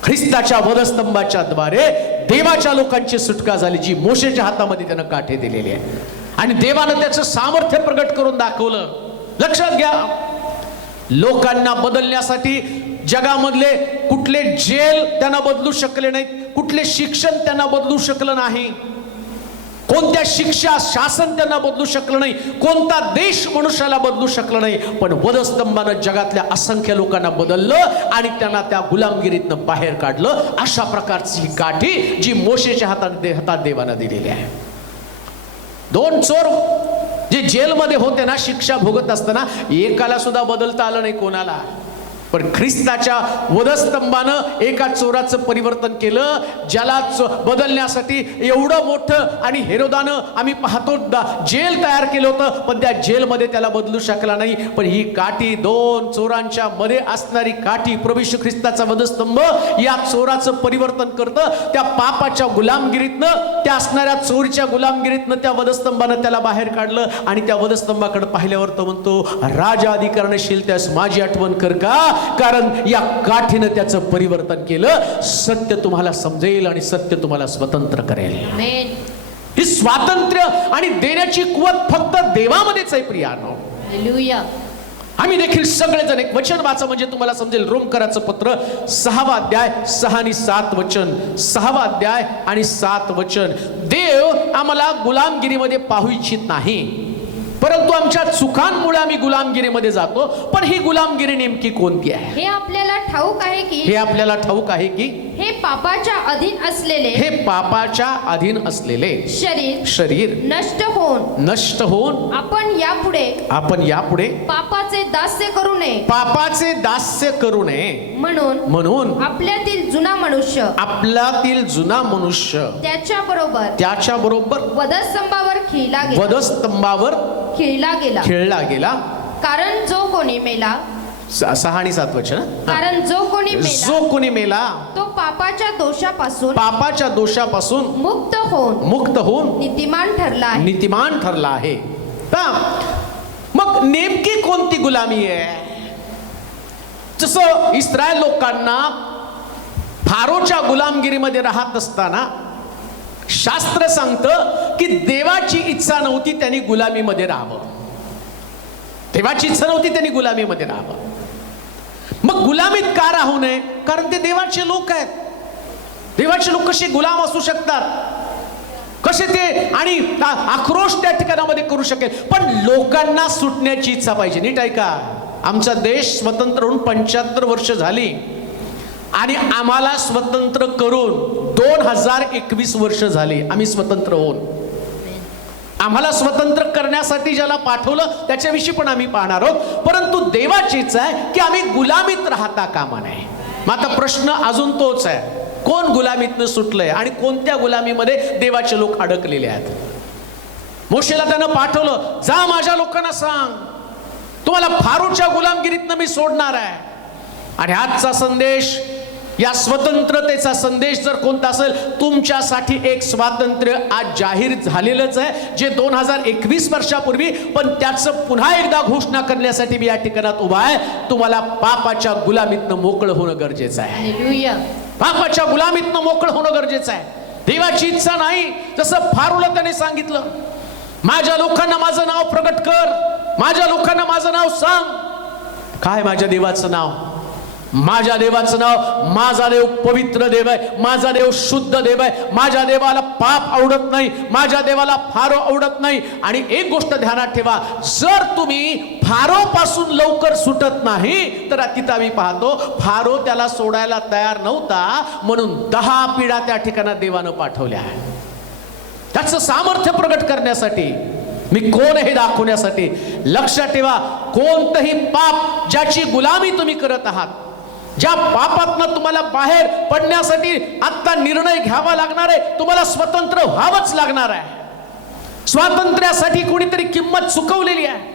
ख्रिस्ताच्या वधस्तंभाच्या द्वारे देवाच्या लोकांची सुटका झाली, जी मोशेच्या हातामध्ये त्यानं काठी दिलेली आहे. आणि देवानं त्याचं सामर्थ्य प्रगट करून दाखवलं. लक्षात घ्या, लोकांना बदलण्यासाठी जगामधले कुठले जेल त्यांना बदलू शकले नाहीत, कुठले शिक्षण त्यांना बदलू शकलं नाही, कोणत्या शिक्षा शासन त्यांना बदलू शकलं नाही, कोणता देश मनुष्याला बदलू शकलं नाही, पण वधस्तंभानं जगातल्या असंख्य लोकांना बदललं आणि त्यांना त्या गुलामगिरीतनं बाहेर काढलं. अशा प्रकारची ही काठी जी मोशेच्या हातात देवानं दिलेली आहे. 2 चोर जे जेलमध्ये होते ना, शिक्षा भोगत असताना एकाला सुद्धा बदलता आलं नाही कोणाला, पण ख्रिस्ताच्या वधस्तंभानं एका चोराचं परिवर्तन केलं, ज्याला बदलण्यासाठी एवढं मोठं आणि हेरोदानं आम्ही पाहतो जेल तयार केलं होतं, पण त्या जेलमध्ये त्याला बदलू शकला नाही. पण ही काठी, दोन चोरांच्या मध्ये असणारी काठी, प्रभू येशू ख्रिस्ताचा वधस्तंभ या चोराचं परिवर्तन करतं. त्या पापाच्या गुलामगिरीतनं, त्या असणाऱ्या चोरीच्या गुलामगिरीतनं त्या वधस्तंभानं त्याला बाहेर काढलं. आणि त्या वधस्तंभाकडे पाहिल्यावर तो म्हणतो, राजा अधिकारणशील त्यास माझी आठवण कर का, कारण या काठीनं त्याचं परिवर्तन केलं. सत्य तुम्हाला समजेल आणि सत्य तुम्हाला स्वतंत्र करेल. ही स्वातंत्र्य आणि देण्याची कुवत फक्त देवामध्येच आहे प्रियानो. हालेलुया. आम्ही देखील सगळेजण एक वचन वाचा म्हणजे तुम्हाला समजेल. रोमकराचं पत्र 6वा अध्याय 6 आणि 7 वचन. 6वा अध्याय आणि 7 वचन. देव आम्हाला गुलामगिरीमध्ये पाहू इच्छित नाही, परंतु आमच्या चुकांमुळे आम्ही गुलामगिरीमध्ये जातो. पण ही गुलामगिरी नेमकी कोणती आहे? हे आपल्याला ठाऊक आहे की हे आपल्याला ठाऊक आहे की हे पापाच्या अधीन असलेले, हे पापाच्या अधीन असलेले शरीर नष्ट होऊन आपण यापुढे पापाचे दास्य करू नये, पापाचे दास्य करू नये म्हणून आपल्यातील जुना मनुष्य त्याच्याबरोबर वधस्तंभावर खिळला गेला. कारण जो कोणी मेला, 6 आणि 7 वचन. कारण जो कोणी मेला तो पापाच्या दोषापासून मुक्त होऊन नीतिमान ठरला आहे. मग नेमकी कोणती गुलामी आहे? जसं इस्रायल लोकांना फारोच्या गुलामगिरीमध्ये राहत असताना शास्त्र सांगतं की देवाची इच्छा नव्हती त्यांनी गुलामीमध्ये राहावं. देवाची इच्छा नव्हती त्यांनी गुलामीमध्ये राहावं. मग गुलामीत का राहू नये? कारण ते देवाचे लोक आहेत. देवाचे लोक कसे गुलाम असू शकतात? कसे ते आणि आक्रोश त्या ठिकाणामध्ये करू शकेल? पण लोकांना सुटण्याची इच्छा पाहिजे. नीट ऐका, आमचा देश स्वतंत्र होऊन 75 वर्ष झाली आणि आम्हाला स्वतंत्र करून 2021 वर्ष झाली. आम्ही स्वतंत्र होऊन, आम्हाला स्वतंत्र करण्यासाठी ज्याला पाठवलं त्याच्याविषयी पण आम्ही पाहणार आहोत. परंतु देवाची इच्छा आहे की आम्ही गुलामीत राहता कामा नये. मग आता प्रश्न अजून तोच आहे, कोण गुलामीतनं सुटलंय आणि कोणत्या गुलामीमध्ये देवाचे लोक अडकलेले आहेत? मोशेला त्यानं पाठवलं, जा माझ्या लोकांना सांग, तुम्हाला फारोच्या गुलामगिरीतनं मी सोडणार आहे. आणि आजचा संदेश, या स्वतंत्रतेचा संदेश जर कोणता असेल, तुमच्यासाठी एक स्वातंत्र्य आज जाहीर झालेलंच आहे, जे 2021 वर्षापूर्वी, पण त्याचं पुन्हा एकदा घोषणा करण्यासाठी मी या ठिकाणात उभा आहे. तुम्हाला पापाच्या गुलामीतनं मोकळं होणं गरजेचं आहे. पापाच्या गुलामीतनं मोकळं होणं गरजेचं आहे. देवाची इच्छा नाही, जसं फारूला त्याने सांगितलं, माझ्या लोकांना माझं नाव प्रगट कर, माझ्या लोकांना माझं नाव सांग. काय माझ्या देवाचं नाव? माझ्या देवाचं नाव, माझा देव पवित्र देव आहे, माझा देव शुद्ध देव आहे, माझ्या देवाला पाप आवडत नाही, माझ्या देवाला फारो आवडत नाही. आणि एक गोष्ट ध्यानात ठेवा, जर तुम्ही फारो पासून लवकर सुटत नाही तर तिथं आम्ही पाहतो फारो त्याला सोडायला तयार नव्हता, म्हणून 10 पिढ्या त्या ठिकाणात देवानं पाठवल्या. त्याचं सामर्थ्य प्रगट करण्यासाठी, मी कोण हे दाखवण्यासाठी. लक्षात ठेवा, कोणतंही पाप ज्याची गुलामी तुम्ही करत आहात, ज्या पापातनं तुम्हाला बाहेर पडण्यासाठी आता निर्णय घ्यावा लागणार आहे, तुम्हाला स्वतंत्र व्हावंच लागणार आहे. स्वातंत्र्यासाठी कोणीतरी किंमत चुकवलेली आहे.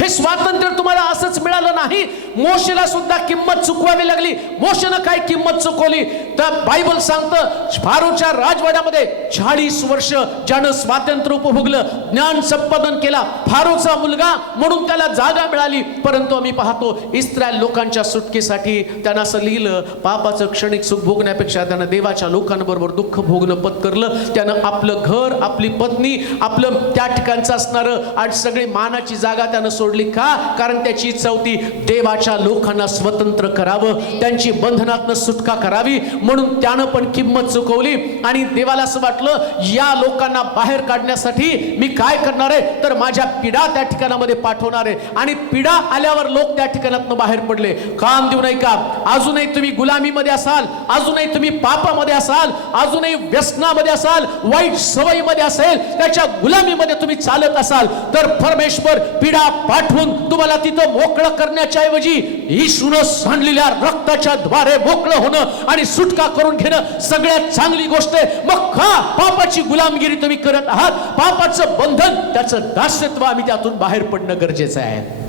हे स्वातंत्र्य तुम्हाला असंच मिळालं नाही. मोशेला सुद्धा किंमत चुकवावी लागली. मोशेनं काय किंमत चुकवली तर बायबल सांगतं, फारोच्या राजवाड्यामध्ये 40 वर्ष ज्यानं स्वातंत्र्य उपभोगलं, ज्ञान संपादन केला, फारोचा मुलगा म्हणून त्याला जागा मिळाली. परंतु आम्ही पाहतो इस्रायल लोकांच्या सुटकेसाठी त्यानं असं लिहिलं, पापाचं क्षणिक सुख भोगण्यापेक्षा त्यानं देवाच्या लोकांबरोबर दुःख भोगणं पत्करलं. त्यानं आपलं घर, आपली पत्नी, आपलं त्या ठिकाणचं असणारं आज सगळी मानाची जागा त्यानं सोडली. का? कारण त्याची इच्छा होती देवाच्या लोकांना स्वतंत्र करावं, त्यांची बंधनातनं सुटका करावी. म्हणून त्यानं पण किंमत चुकवली आणि देवाला असं वाटलं, या लोकांना बाहेर काढण्यासाठी मी काय करणार आहे तर माझ्या पिढा त्या ठिकाणामध्ये पाठवणार आहे. आणि पिढा आल्यावर लोक त्या ठिकाणातनं बाहेर पडले. काम देऊ नये का? अजूनही तुम्ही गुलामीमध्ये असाल, अजूनही तुम्ही पापामध्ये असाल, अजूनही व्यसनामध्ये असाल, वाईट सवयीमध्ये असेल, त्याच्या गुलामीमध्ये तुम्ही चालत असाल तर परमेश्वर पिढा पाठवून तुम्हाला तिथं मोकळं करण्याच्या ऐवजी येशूनं सांडलेल्या रक्ताच्या द्वारे मोकळं होणं आणि सुटका करून घेणं सगळ्यात चांगली गोष्ट आहे. मग का पापाची गुलामगिरी तुम्ही करत आहात? पापाचं बंधन, त्याचं दास्यत्व, आम्ही त्यातून बाहेर पडणं गरजेचं आहे.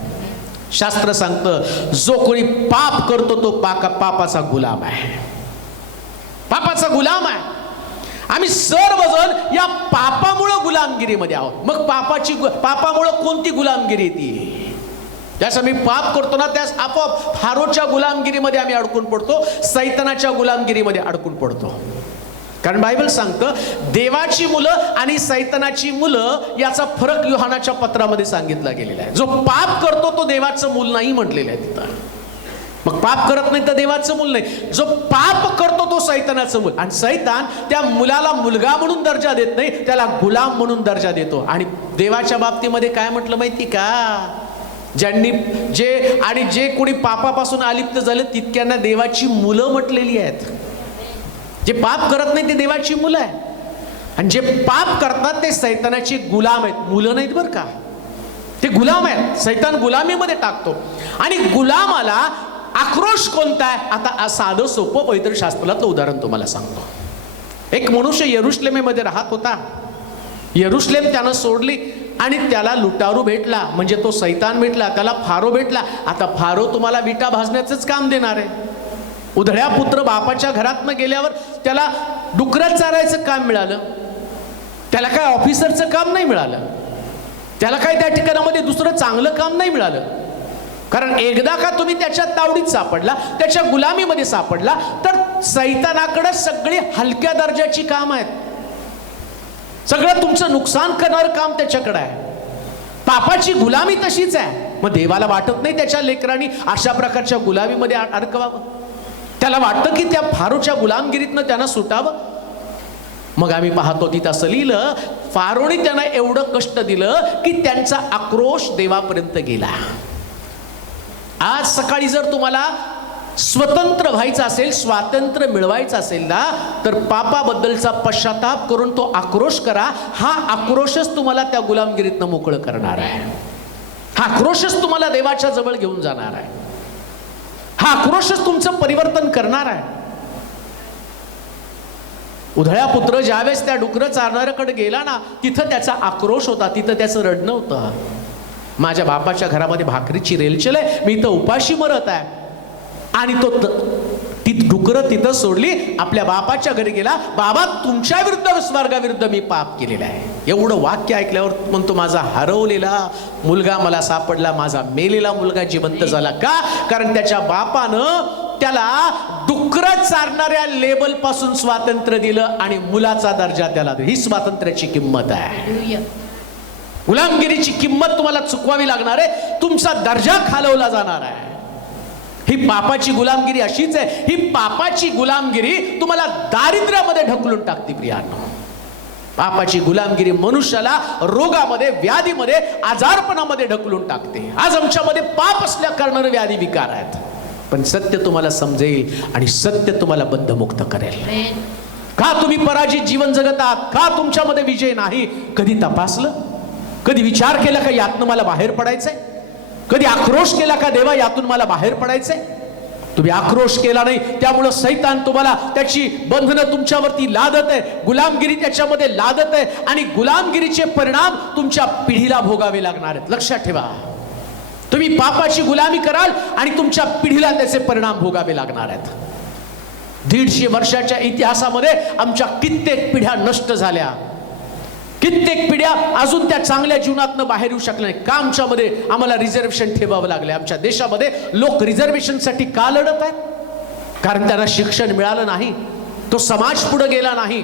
शास्त्र सांगतं जो कोणी पाप करतो तो पापाचा गुलाम आहे, पापाचा गुलाम आहे. आम्ही सर्वजण या पापामुळं गुलामगिरीमध्ये आहोत. मग पापामुळं कोणती गुलामगिरी ती? ज्यास मी पाप करतो ना त्यास आपोआप फारोच्या गुलामगिरीमध्ये आम्ही अडकून पडतो, सैतानाच्या गुलामगिरीमध्ये अडकून पडतो. कारण बायबल सांगतं देवाची मुलं आणि सैतानाची मुलं याचा फरक योहानाच्या पत्रामध्ये सांगितला गेलेला आहे. जो पाप करतो तो देवाचं मूल नाही म्हटलेलं आहे तिथं. मग पाप करत नाही तर देवाचं मूल नाही. जो पाप करतो तो सैतानाचं मूल, आणि सैतान त्या मुलाला मुलगा म्हणून दर्जा देत नाही, त्याला गुलाम म्हणून दर्जा देतो. आणि देवाच्या बाबतीमध्ये काय म्हटलं माहिती का? ज्यांनी जे कोणी पापापासून अलिप्त झाले तितक्यांना देवाची मुलं म्हटलेली आहेत. जे पाप करत नाही ते देवाची मुलं आहे, आणि जे पाप करतात ते सैतानाचे गुलाम आहेत. मुलं नाहीत बरं का, ते गुलाम आहेत. सैतान गुलामीमध्ये टाकतो. आणि गुलामाला आक्रोश कोणता आहे? आता साधं सोपं पवित्र शास्त्रातलं उदाहरण तुम्हाला सांगतो. एक मनुष्य यरुशलेमेमध्ये राहत होता. यरुशलेम त्यानं सोडली आणि त्याला लुटारू भेटला, म्हणजे तो सैतान भेटला, त्याला फारो भेटला. आता फारो तुम्हाला विटा भाजण्याचंच काम देणार आहे. उधळ्या पुत्र बापाच्या घरातनं गेल्यावर त्याला डुकरं चारायचं काम मिळालं, त्याला काय ऑफिसरचं काम नाही मिळालं, त्याला काय त्या ठिकाणामध्ये दुसरं चांगलं काम नाही मिळालं. कारण एकदा का तुम्ही त्याच्या तावडीत सापडला, त्याच्या गुलामीमध्ये सापडला, तर सैतानाकडे सगळी हलक्या दर्जाची काम आहेत. सगळं तुमचं नुकसान करणारं काम त्याच्याकडे आहे. पापाची गुलामी तशीच आहे. मग देवाला वाटत नाही त्याच्या लेकरांनी अशा प्रकारच्या गुलामीमध्ये अडकवावं. त्याला वाटतं की त्या फारोच्या गुलामगिरीतनं त्यांना सुटावं. मग आम्ही पाहतो तिथं असं लिहिलं, फारोने त्यांना एवढं कष्ट दिलं की त्यांचा आक्रोश देवापर्यंत गेला. आज सकाळी जर तुम्हाला स्वतंत्र व्हायचं असेल, स्वातंत्र्य मिळवायचं असेल ना, तर पापाबद्दलचा पश्चाताप करून तो आक्रोश करा. हा आक्रोशच तुम्हाला त्या गुलामगिरीतनं मोकळं करणार आहे. हा आक्रोशच तुम्हाला देवाच्या जवळ घेऊन जाणार आहे. हा आक्रोशच तुमचं परिवर्तन करणार आहे. उधळ्या पुत्र ज्यावेळेस त्या डुकरं चारणाऱ्याकडे गेला ना, तिथं त्याचा आक्रोश होता, तिथं त्याचं रडणं होतं. माझ्या बापाच्या घरामध्ये भाकरीची रेलचेल आहे, मी इथं उपाशी मरत आहे. आणि तो डुकरं तिथं सोडली, आपल्या बापाच्या घरी गेला. बाबा तुमच्या विरुद्ध, स्वर्गाविरुद्ध मी पाप केलेला आहे. एवढं वाक्य ऐकल्यावर म्हणतो माझा हरवलेला मुलगा मला सापडला, माझा मेलेला मुलगा जिवंत झाला. का? कारण त्याच्या बापानं त्याला डुकरं चारणाऱ्या लेबल पासून स्वातंत्र्य दिलं आणि मुलाचा दर्जा त्याला दिला. ही स्वातंत्र्याची किंमत आहे. गुलामगिरीची किंमत तुम्हाला चुकवावी लागणार आहे. तुमचा दर्जा खालवला जाणार आहे. ही पापाची गुलामगिरी अशीच आहे. ही पापाची गुलामगिरी तुम्हाला दारिद्र्यामध्ये ढकलून टाकते प्रियांनो. पापाची गुलामगिरी मनुष्याला रोगामध्ये, व्याधीमध्ये, आजारपणामध्ये ढकलून टाकते. आज आमच्यामध्ये पाप असल्या कारणाने व्याधी विकार आहेत, पण सत्य तुम्हाला समजेल आणि सत्य तुम्हाला बंधमुक्त करेल. का तुम्ही पराजित जीवन जगत आहात? का तुमच्यामध्ये विजय नाही? कधी तपासलं? कधी विचार केला का यातनं मला बाहेर पडायचंय? कधी आक्रोश केला का देवा यातून मला बाहेर पडायचंय? तुम्ही आक्रोश केला नाही, त्यामुळे सैतान तुम्हाला त्याची बंधनं तुमच्यावरती लादत आहे, गुलामगिरी त्याच्यामध्ये लादत आहे, आणि गुलामगिरीचे परिणाम तुमच्या पिढीला भोगावे लागणार आहेत. लक्षात ठेवा, तुम्ही पापाची गुलामी कराल आणि तुमच्या पिढीला त्याचे परिणाम भोगावे लागणार आहेत. 150 वर्षाच्या इतिहासामध्ये आमच्या कित्येक पिढ्या नष्ट झाल्या, कित्येक पिढ्या अजून त्या चांगल्या जीवनातनं बाहेर येऊ शकल्या नाही. का? आमच्यामध्ये आम्हाला रिझर्वेशन ठेवावं लागले. आमच्या देशामध्ये लोक रिझर्वेशनसाठी का लढत आहेत? कारण त्यांना शिक्षण मिळालं नाही, तो समाज पुढे गेला नाही.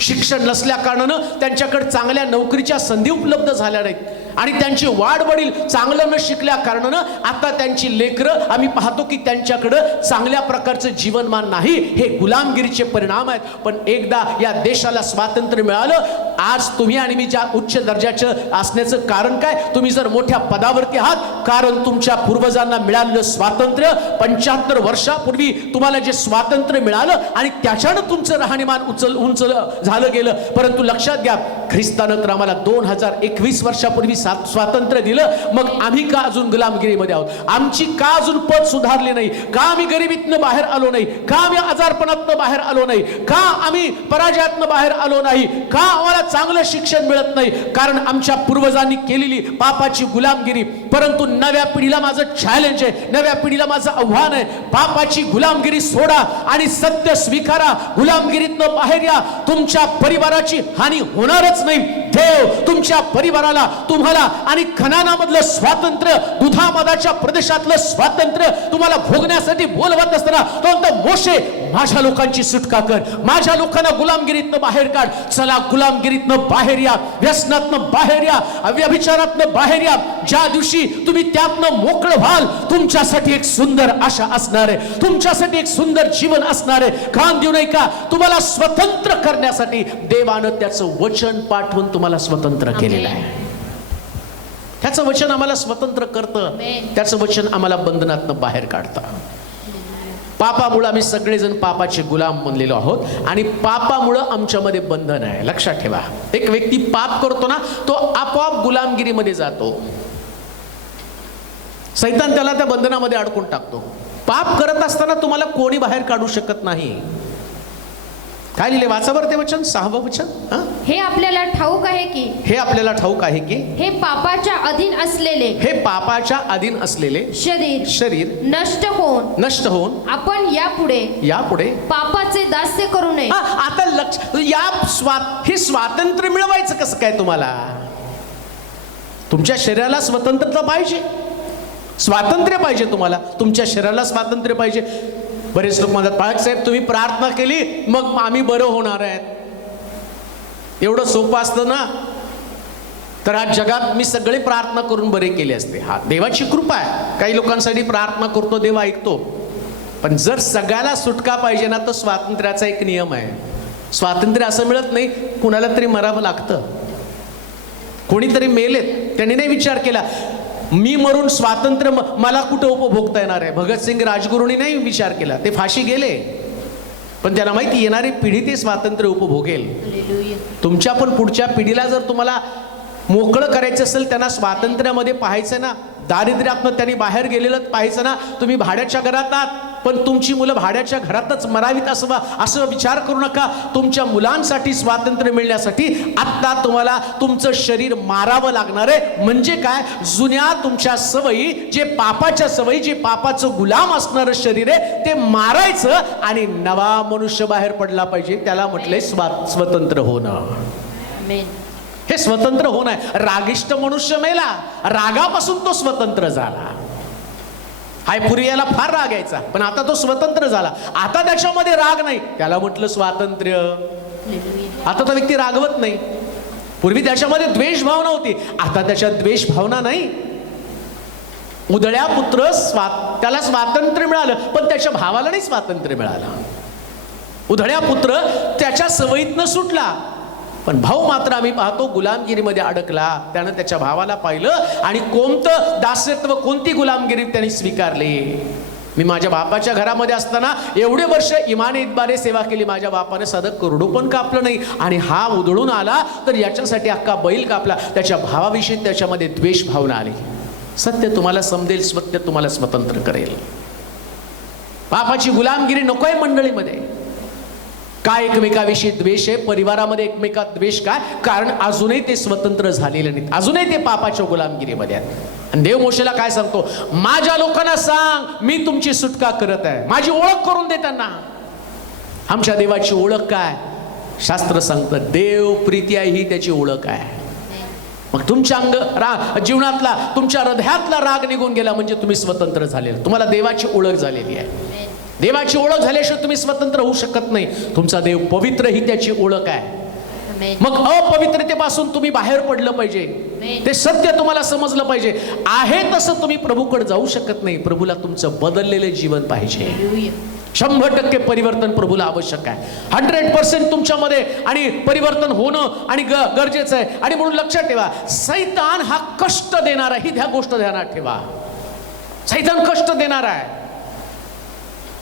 शिक्षण नसल्या कारणानं त्यांच्याकडे चांगल्या नोकरीच्या संधी उपलब्ध झाल्या नाहीत, आणि त्यांची वाढ वडील चांगलं न शिकल्या कारणानं आता त्यांची लेकरं आम्ही पाहतो की त्यांच्याकडं चांगल्या प्रकारचं जीवनमान नाही. हे गुलामगिरीचे परिणाम आहेत. पण एकदा या देशाला स्वातंत्र्य मिळालं, आज तुम्ही आणि मी ज्या उच्च दर्जाचं असण्याचं कारण काय? तुम्ही जर मोठ्या पदावरती आहात, कारण तुमच्या पूर्वजांना मिळालेलं स्वातंत्र्य 75 वर्षापूर्वी तुम्हाला जे स्वातंत्र्य मिळालं आणि त्याच्यानं तुमचं राहणीमान उंच झालं गेलं. परंतु लक्षात घ्या, ख्रिस्तानं तर आम्हाला 2021 वर्षापूर्वी स्वातंत्र्य दिलं, मग आम्ही का अजून गुलामगिरीमध्ये आहोत? आमची का अजून पद सुधारली नाही? का आम्ही गरिबीतनं बाहेर आलो नाही? का आम्ही आजारपणातनं बाहेर आलो नाही? का आम्ही पराजयातनं बाहेर आलो नाही? का आम्हाला चांगलं शिक्षण मिळत नाही? कारण आमच्या पूर्वजांनी केलेली पापाची गुलामगिरी. परंतु नव्या पिढीला माझं चॅलेंज आहे, नव्या पिढीला माझं आव्हान आहे, पापाची गुलामगिरी सोडा आणि सत्य स्वीकारा. गुलामगिरीतनं बाहेर या. तुमच्या परिवाराची हानी होणारच नाही. देव तुमच्या परिवाराला, तुम्हाला आणि खनानामधलं स्वातंत्र्य, दुधामधाच्या प्रदेशातलं स्वातंत्र्य तुम्हाला भोगण्यासाठी बोलवत असताना तो म्हणतो, मोशे माझ्या लोकांची सुटका कर, माझ्या लोकांना गुलामगिरीतनं बाहेर काढ. चला गुलामगिरीतनं बाहेर या, व्यसनातनं बाहेर या, व्यभिचारातनं बाहेर या. ज्या दिवशी तुम्ही त्यातनं मोकळं व्हाल, तुमच्यासाठी एक सुंदर आशा असणार आहे, तुमच्यासाठी एक सुंदर जीवन असणार आहे. कान देऊ नये का? तुम्हाला स्वतंत्र करण्यासाठी देवानं त्याचं वचन पाठवून तुम्हाला स्वतंत्र केलेलं आहे. त्याचं वचन आम्हाला स्वतंत्र करतं, त्याचं वचन आम्हाला बंधनातनं बाहेर काढतं. पापामुळे आम्ही सगळेजण पापाचे गुलाम बनलेलो आहोत आणि पापामुळं आमच्यामध्ये बंधन आहे. लक्षात ठेवा, एक व्यक्ती पाप करतो ना, तो आपोआप गुलामगिरीमध्ये जातो. सैतान त्याला त्या बंधनामध्ये अडकून टाकतो. पाप करत असताना तुम्हाला कोणी बाहेर काढू शकत नाही. काय लिहिले? वाचा बरं ते वचन, 6वं वचन. हे आपल्याला ठाऊक आहे की, हे आपल्याला ठाऊक आहे की हे पापाच्या अधीन असलेले, हे पापाच्या अधीन असलेले शरीर नष्ट होऊन आपण यापुढे पापाचे दास्य करू नये. आता हे स्वातंत्र्य मिळवायचं कसं काय? तुम्हाला तुमच्या शरीराला स्वतंत्रता पाहिजे, स्वातंत्र्य पाहिजे. तुम्हाला तुमच्या शरीराला स्वातंत्र्य पाहिजे. बरेच लोक म्हणतात, पाळक साहेब तुम्ही प्रार्थना केली मग आम्ही बरं होणार आहेत. एवढं सोपं असतं ना, तर आज जगात मी सगळे प्रार्थना करून बरे केले असते. हा देवाची कृपा आहे. काही लोकांसाठी प्रार्थना करतो, देव ऐकतो. पण जर सगळ्याला सुटका पाहिजे ना, तर स्वातंत्र्याचा एक नियम आहे. स्वातंत्र्य असं मिळत नाही, कुणाला तरी मरावं लागतं. कोणीतरी मेलेत, त्यांनी नाही विचार केला मी मरून स्वातंत्र्य मला कुठं उपभोगता येणार आहे. भगतसिंग राजगुरूंनी नाही विचार केला, ते फाशी गेले. पण त्यांना माहिती येणारी पिढी ते स्वातंत्र्य उपभोगेल. तुमच्या पण पुढच्या पिढीला जर तुम्हाला मोकळं करायचं असेल, त्यांना स्वातंत्र्यामध्ये पाहायचं ना, दारिद्र्यातनं त्यांनी बाहेर गेलेलं पाहायचं ना. तुम्ही भाड्याच्या घरात आहात, पण तुमची मुलं भाड्याच्या घरातच मरावीत असं विचार करू नका. तुमच्या मुलांसाठी स्वातंत्र्य मिळण्यासाठी आता तुम्हाला तुमचं शरीर मारावं लागणार आहे. म्हणजे काय? जुन्या तुमच्या सवयी, जे पापाच्या सवयी, जे पापाचं गुलाम असणारं शरीर आहे, ते मारायचं आणि नवा मनुष्य बाहेर पडला पाहिजे. त्याला म्हटलंय स्वतंत्र होणं. हे स्वतंत्र होणं आहे. रागिष्ट मनुष्य मेला, रागापासून तो स्वतंत्र झाला. पूर्वी याला फार राग यायचा, पण आता तो स्वतंत्र झाला. आता त्याच्यामध्ये राग नाही, त्याला म्हटलं स्वातंत्र्य. आता तो व्यक्ती रागवत नाही. पूर्वी त्याच्यामध्ये द्वेष भावना होती, आता त्याच्यात द्वेष भावना नाही. उदळ्या पुत्र त्याला स्वातंत्र्य मिळालं, पण त्याच्या भावाला नाही स्वातंत्र्य मिळालं. उधळ्या पुत्र त्याच्या सवयीतनं सुटला, पण भाऊ मात्र आम्ही पाहतो गुलामगिरीमध्ये अडकला. त्यानं त्याच्या भावाला पाहिलं आणि कोणतं दास्यत्व, कोणती गुलामगिरी त्यांनी स्वीकारली. मी माझ्या बापाच्या घरामध्ये असताना एवढे वर्ष इमाने इतबारे सेवा केली, माझ्या बापाने साधं करडू पण कापलं नाही, आणि हा उधळून आला तर याच्यासाठी अख्खा बैल कापला. त्याच्या भावाविषयी त्याच्यामध्ये द्वेष भावना आली. सत्य तुम्हाला समजेल, सत्य तुम्हाला स्वतंत्र करेल. पापाची गुलामगिरी नकोय मंडळीमध्ये. काय एकमेकाविषयी द्वेष आहे परिवारामध्ये? एकमेकात द्वेष काय? कारण अजूनही ते स्वतंत्र झालेले नाहीत, अजूनही ते पापाच्या गुलामगिरीमध्ये आहेत. आणि देव मोशेला काय सांगतो? माझ्या लोकांना सांग मी तुमची सुटका करत आहे. माझी ओळख करून दे त्यांना. आमच्या देवाची ओळख काय? शास्त्र सांगतं देव प्रीती आहे, ही त्याची ओळख आहे. मग तुमच्या जीवनातला, तुमच्या हृदयातला राग निघून गेला म्हणजे तुम्ही स्वतंत्र झालेला, तुम्हाला देवाची ओळख झालेली आहे. देवाची ओळख झाल्याशिवाय तुम्ही स्वतंत्र होऊ शकत नाही. तुमचा देव पवित्र ही त्याची ओळख आहे. मग अपवित्रतेपासून तुम्ही बाहेर पडलं पाहिजे. ते सत्य तुम्हाला समजलं पाहिजे. आहे तसं तुम्ही प्रभूकडे जाऊ शकत नाही. प्रभूला तुमचं बदललेलं जीवन पाहिजे. 100% परिवर्तन प्रभूला आवश्यक आहे. 100% तुमच्यामध्ये आणि परिवर्तन होणं आणि गरजेचं आहे. आणि म्हणून लक्षात ठेवा, सैतान हा कष्ट देणारा, ही ह्या गोष्ट ध्यानात ठेवा. सैतान कष्ट देणार आहे.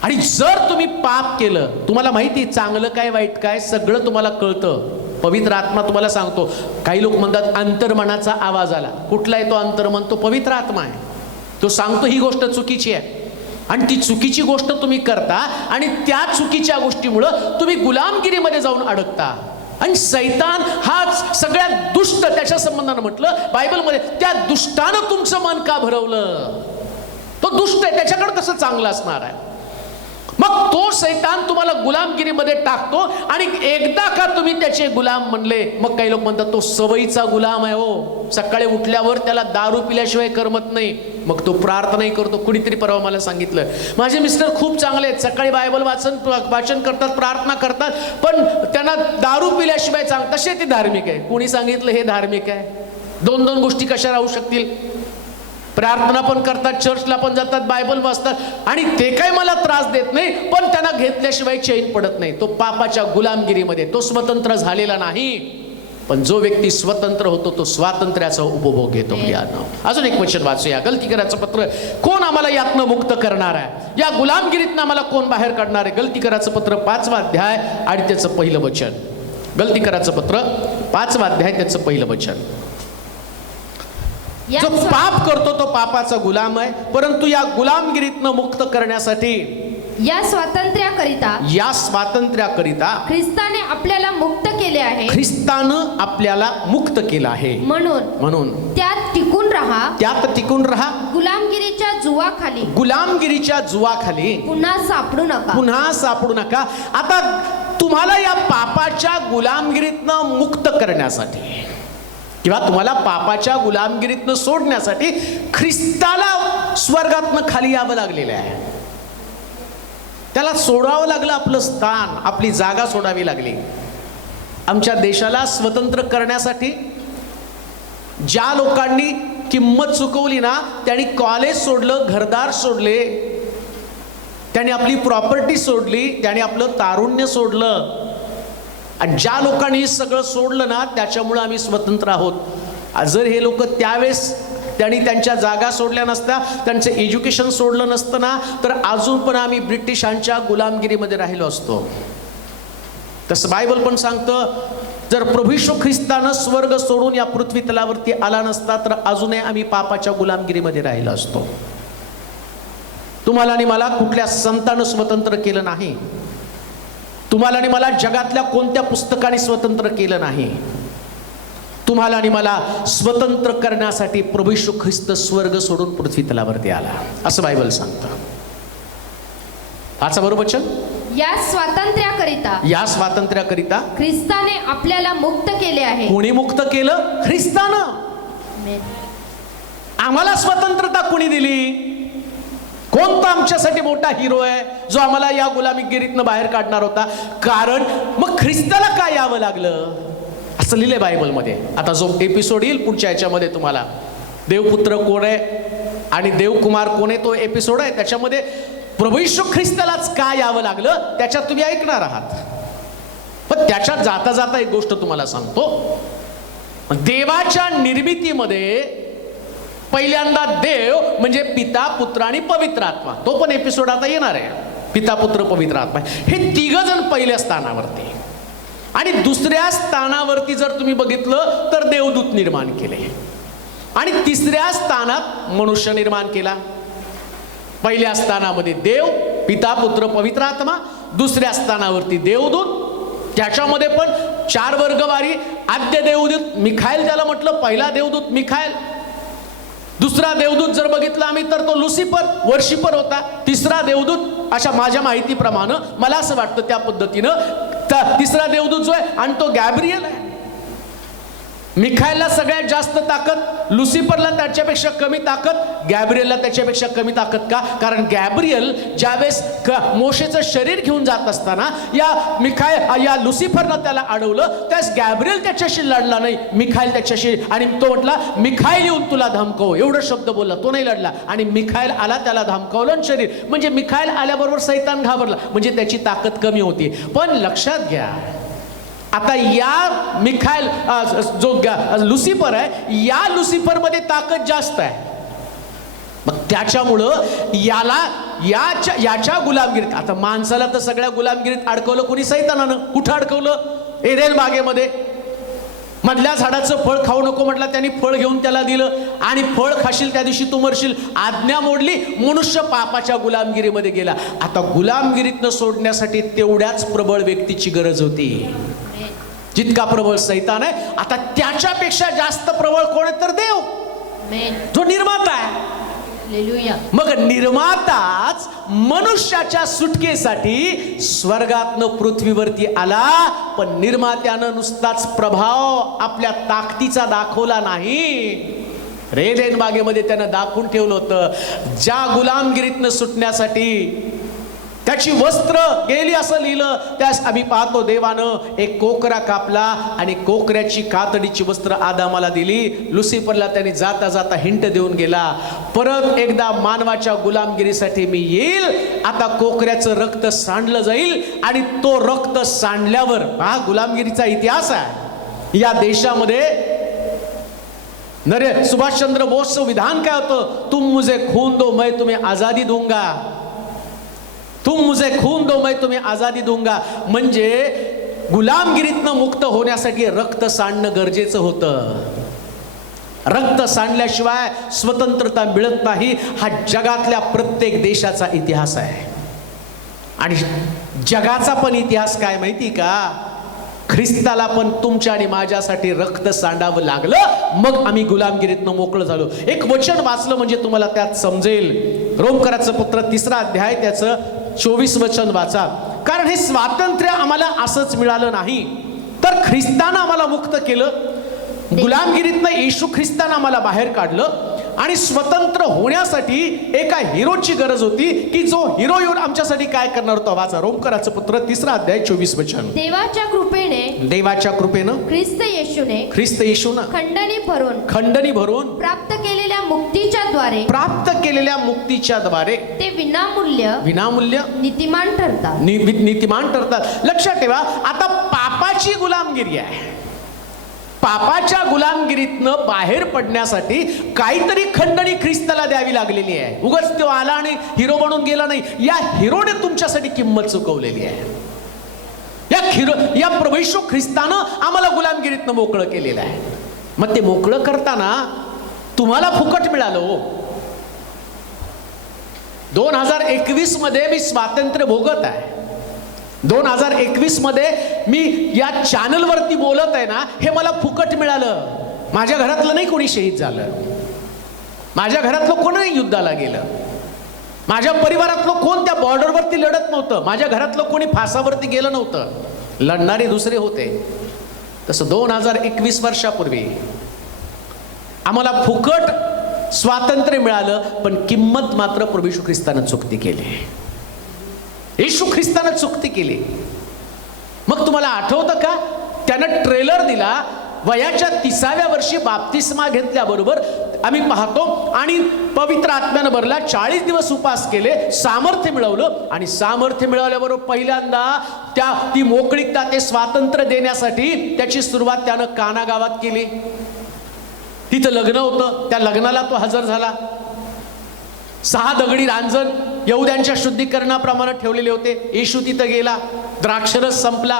आणि जर तुम्ही पाप केलं, तुम्हाला माहिती चांगलं काय वाईट काय सगळं तुम्हाला कळतं. पवित्र आत्मा तुम्हाला सांगतो. काही लोक म्हणतात अंतर्मनाचा आवाज आला. कुठला आहे तो अंतर्मन? तो पवित्र आत्मा आहे. तो सांगतो ही गोष्ट चुकीची आहे, आणि ती चुकीची गोष्ट तुम्ही करता, आणि त्या चुकीच्या गोष्टीमुळं तुम्ही गुलामगिरीमध्ये जाऊन अडकता. आणि सैतान हाच सगळ्यात दुष्ट, त्याच्या संबंधानं म्हटलं बायबलमध्ये, त्या दुष्टानं तुमचं मन का भरवलं? तो दुष्ट आहे, त्याच्याकडे कसं चांगलं असणार आहे? मग तो सैतान तुम्हाला गुलामगिरीमध्ये टाकतो, आणि एकदा का तुम्ही त्याचे गुलाम म्हणले, मग काही लोक म्हणतात तो सवयीचा गुलाम आहे. हो, सकाळी उठल्यावर त्याला दारू पिल्याशिवाय करमत नाही, मग तो प्रार्थनाही करतो. कुणीतरी परवा मला सांगितलं, माझे मिस्टर खूप चांगले आहेत, सकाळी बायबल वाचन करतात, प्रार्थना करतात, पण त्यांना दारू पिल्याशिवाय तसे ते धार्मिक आहे. कुणी सांगितलं हे धार्मिक आहे? दोन दोन गोष्टी कशा राहू शकतील? प्रार्थना पण करतात, चर्चला पण जातात, बायबल वाचतात, आणि ते काही मला त्रास देत नाही, पण त्यांना घेतल्याशिवाय चैन पडत नाही. तो पापाच्या गुलामगिरीमध्ये, तो स्वतंत्र झालेला नाही. पण जो व्यक्ती स्वतंत्र होतो तो स्वातंत्र्याचा उपभोग घेतो. अजून एक वचन वाचूया. गलतीकराचं पत्र. कोण आम्हाला यातनं मुक्त करणार आहे? या गुलामगिरीतनं आम्हाला कोण बाहेर काढणार आहे? गलतीकराचं पत्र 5वा अध्याय आणि त्याचं पहिलं वचन. गलतीकराचं पत्र 5वा अध्याय त्याचं पहिलं वचन. जो पाप करतो तो पापाचा गुलाम आहे, परंतु या गुलामगिरीतनं मुक्त करण्यासाठी, या स्वातंत्र्याकरिता ख्रिस्ताने आपल्याला मुक्त केले आहे. ख्रिस्तानं आपल्याला मुक्त केलं आहे. म्हणून त्यात टिकून राहा. गुलामगिरीच्या जुवाखाली पुन्हा सापडू नका. आता तुम्हाला या पापाच्या गुलामगिरीतनं मुक्त करण्यासाठी, किंवा तुम्हाला पापाच्या गुलामगिरीतनं सोडण्यासाठी ख्रिस्ताला स्वर्गातनं खाली यावं लागलेलं आहे. त्याला सोडावं लागलं, आपलं स्थान, आपली जागा सोडावी लागली. आमच्या देशाला स्वतंत्र करण्यासाठी ज्या लोकांनी किंमत चुकवली ना, त्यांनी कॉलेज सोडलं, घरदार सोडले, त्यांनी आपली प्रॉपर्टी सोडली, त्यांनी आपलं तारुण्य सोडलं. आणि ज्या लोकांनी सगळं सोडलं ना, त्याच्यामुळे आम्ही स्वतंत्र आहोत. जर हे लोक त्यावेळेस त्यांनी त्यांच्या जागा सोडल्या नसत्या, त्यांचं एज्युकेशन सोडलं नसतं ना, तर अजून पण आम्ही ब्रिटिशांच्या गुलामगिरीमध्ये राहिलो असतो. तसं बायबल पण सांगतं, जर प्रभू येशू ख्रिस्तानं स्वर्ग सोडून या पृथ्वी तलावरती आला नसता, तर अजूनही आम्ही पापाच्या गुलामगिरीमध्ये राहिलो असतो. तुम्हाला आणि मला कुठल्या संतानं स्वतंत्र केलं नाही. तुम्हाला आणि मला जगातल्या कोणत्या पुस्तकाने स्वतंत्र केलं नाही. तुम्हाला आणि मला स्वतंत्र करण्यासाठी प्रभू येशू ख्रिस्त स्वर्ग सोडून पृथ्वी तलावरती आला, असं बायबल सांगतं. आजचं बरोबर वचन. या स्वातंत्र्याकरिता ख्रिस्ताने आपल्याला मुक्त केले आहे. कोणी मुक्त केलं? ख्रिस्तानं. आम्हाला स्वतंत्रता कोणी दिली? कोणता आमच्यासाठी मोठा हिरो आहे जो आम्हाला या गुलामीगिरीतनं बाहेर काढणार होता? कारण मग ख्रिस्ताला काय यावं लागलं असं लिहिलंय बायबलमध्ये. आता जो एपिसोड येईल पुढच्या याच्यामध्ये तुम्हाला देवपुत्र कोण आहे आणि देवकुमार कोण आहे तो एपिसोड आहे, त्याच्यामध्ये प्रभू येशू ख्रिस्तालाच काय यावं लागलं त्याच्यात तुम्ही ऐकणार आहात. पण त्याच्यात जाता जाता एक गोष्ट तुम्हाला सांगतो. देवाच्या निर्मितीमध्ये पहिल्यांदा देव म्हणजे पिता, पुत्र आणि पवित्र आत्मा, तो पण एपिसोड आता येणार आहे. पिता, पुत्र, पवित्र आत्मा हे तिघ जण पहिल्या स्थानावरती, आणि दुसऱ्या स्थानावरती जर तुम्ही बघितलं तर देवदूत निर्माण केले, आणि तिसऱ्या स्थानात मनुष्य निर्माण केला. पहिल्या स्थानामध्ये देव, पिता, पुत्र, पवित्र आत्मा, दुसऱ्या स्थानावरती देवदूत, त्याच्यामध्ये पण 4 वर्गवारी. आद्य देवदूत मिखाएल त्याला म्हटलं, पहिला देवदूत मिखाएल. दुसरा देवदूत जर बघितला आम्ही तर तो लुसिफर, वर्शिपर होता. तिसरा देवदूत अशा माझ्या माहितीप्रमाणे मला असं वाटतं त्या पद्धतीनं तिसरा देवदूत जो आहे आणि तो गॅब्रिएल आहे. मिखाएलला सगळ्यात जास्त ताकद, लुसिफरला त्याच्यापेक्षा कमी ताकद, गॅब्रिएलला त्याच्यापेक्षा कमी ताकद. का? कारण गॅब्रिएल ज्यावेळेस मोशेचं शरीर घेऊन जात असताना या लुसिफरनं त्याला अडवलं, त्यास गॅब्रिएल त्याच्याशी लढला नाही, मिखाएल त्याच्याशी, आणि तो म्हटला मिखाएल येऊन तुला धमकव, एवढं शब्द बोलला, तो नाही लढला. आणि मिखाएल आला, त्याला धमकावलं शरीर, म्हणजे मिखाएल आल्याबरोबर सैतान घाबरला, म्हणजे त्याची ताकद कमी होती. पण लक्षात घ्या, आता या मिखाएल जो लुसिफर आहे, या लुसिफर मध्ये ताकद जास्त आहे. मग त्याच्यामुळं याच्या गुलामगिरीत, आता माणसाला तर सगळ्या गुलामगिरीत अडकवलं कोणी? सैतानानं. कुठं अडकवलं? एदेन बागेमध्ये. मधल्या झाडाचं फळ खाऊ नको म्हटलं, त्यांनी फळ घेऊन त्याला दिलं आणि फळ खाशील त्या दिवशी तू मरशील. आज्ञा मोडली, मनुष्य पापाच्या गुलामगिरीमध्ये गेला. आता गुलामगिरीतनं सोडण्यासाठी तेवढ्याच प्रबळ व्यक्तीची गरज होती जितका प्रबळ सैतान आहे. आता त्याच्यापेक्षा जास्त प्रबळ कोण आहे तर देव, जो निर्माता आहे. मग निर्माताच मनुष्याच्या सुटकेसाठी स्वर्गातनं पृथ्वीवरती आला. पण निर्मात्यानं नुसताच प्रभाव आपल्या ताकदीचा दाखवला नाही, रेदेन बागेमध्ये त्यानं दाखवून ठेवलं होतं. ज्या गुलामगिरीतनं सुटण्यासाठी त्याची वस्त्र गेली असं लिहिलं, त्यास आम्ही पाहतो देवानं एक कोकरा कापला आणि कोकऱ्याची कातडीची वस्त्र आदामाला दिली. लुसिफरला त्याने जाता जाता हिंट देऊन गेला, परत एकदा मानवाच्या गुलामगिरीसाठी मी येईल. आता कोकऱ्याचं रक्त सांडलं जाईल आणि तो रक्त सांडल्यावर, हा गुलामगिरीचा इतिहास आहे या देशामध्ये. नरे सुभाषचंद्र बोसचं विधान काय होतं? तुम मुझे खून दो मैं तुम्हें आजादी दूंगा, तुम मुझे खून दो मैं तुम्हें आजादी दूंगा. म्हणजे गुलामगिरीतनं मुक्त होण्यासाठी रक्त सांडणं गरजेचं होतं. रक्त सांडल्याशिवाय स्वतंत्रता मिळत नाही. हा जगातल्या प्रत्येक देशाचा इतिहास आहे. आणि जगाचा पण इतिहास काय माहिती का? ख्रिस्ताला पण तुमच्या आणि माझ्यासाठी रक्त सांडावं लागलं, मग आम्ही गुलामगिरीतनं मोकळं झालो. एक वचन वाचलं म्हणजे तुम्हाला त्यात समजेल. रोमकराचं पत्र 3रा अध्याय त्याचं 24 वचन वाचा. कारण हे स्वातंत्र्य आम्हाला असंच मिळालं नाही, तर ख्रिस्तानं आम्हाला मुक्त केलं. गुलामगिरीतनं येशू ख्रिस्तानं आम्हाला बाहेर काढलं आणि स्वतंत्र होण्यासाठी एका हिरोची गरज होती की जो हिरो येऊन आमच्यासाठी काय करणार होता. वाचा रोमकराचं पत्र 3रा अध्याय 24 वचन. देवाच्या कृपेनं ख्रिस्त येशूने खंडणी भरून प्राप्त केलेल्या मुक्तीच्या द्वारे ते विनामूल्य नीतिमान ठरतात. लक्षात ठेवा, आता पापाची गुलामगिरी आहे. पापाच्या गुलामगिरीतनं बाहेर पडण्यासाठी काहीतरी खंडणी ख्रिस्ताला द्यावी लागलेली आहे. उगाच तो आला आणि हिरो बनून गेला नाही. या हिरोने तुमच्यासाठी किंमत चुकवलेली आहे. या प्रभू येशू ख्रिस्तानं आम्हाला गुलामगिरीतनं मोकळं केलेलं आहे. मग ते मोकळं करताना तुम्हाला फुकट मिळालं हो. 2021 मध्ये मी स्वातंत्र्य भोगत आहे. 2021 मध्ये मी या चॅनलवरती बोलत आहे ना, हे मला फुकट मिळालं. माझ्या घरातलं नाही कोणी शहीद झालं, माझ्या घरातलं कोणी युद्धाला गेलं, माझ्या परिवारातलं कोण त्या बॉर्डरवरती लढत नव्हतं, माझ्या घरातलं कोणी फासावरती गेलं नव्हतं. लढणारे दुसरे होते. तसं 2021 वर्षापूर्वी आम्हाला फुकट स्वातंत्र्य मिळालं, पण किंमत मात्र प्रभू येशू ख्रिस्तानं चुकती केली. येशू ख्रिस्तानं चुकती केली. मग तुम्हाला आठवतं का, त्यानं ट्रेलर दिला. वयाच्या 30व्या वर्षी बाप्तिस्मा घेतल्याबरोबर आम्ही पाहतो आणि पवित्र आत्म्यानं भरला. 40 दिवस उपास केले, सामर्थ्य मिळवलं आणि सामर्थ्य मिळवल्याबरोबर पहिल्यांदा ती मोकळीकता, ते स्वातंत्र्य देण्यासाठी त्याची सुरुवात त्यानं काना गावात केली. तिथं लग्न होतं, त्या लग्नाला तो हजर झाला. 6 दगडी रांजण यहुद्यांच्या शुद्धीकरणाप्रमाणे ठेवलेले होते. येशू तिथं गेला, द्राक्षरस संपला.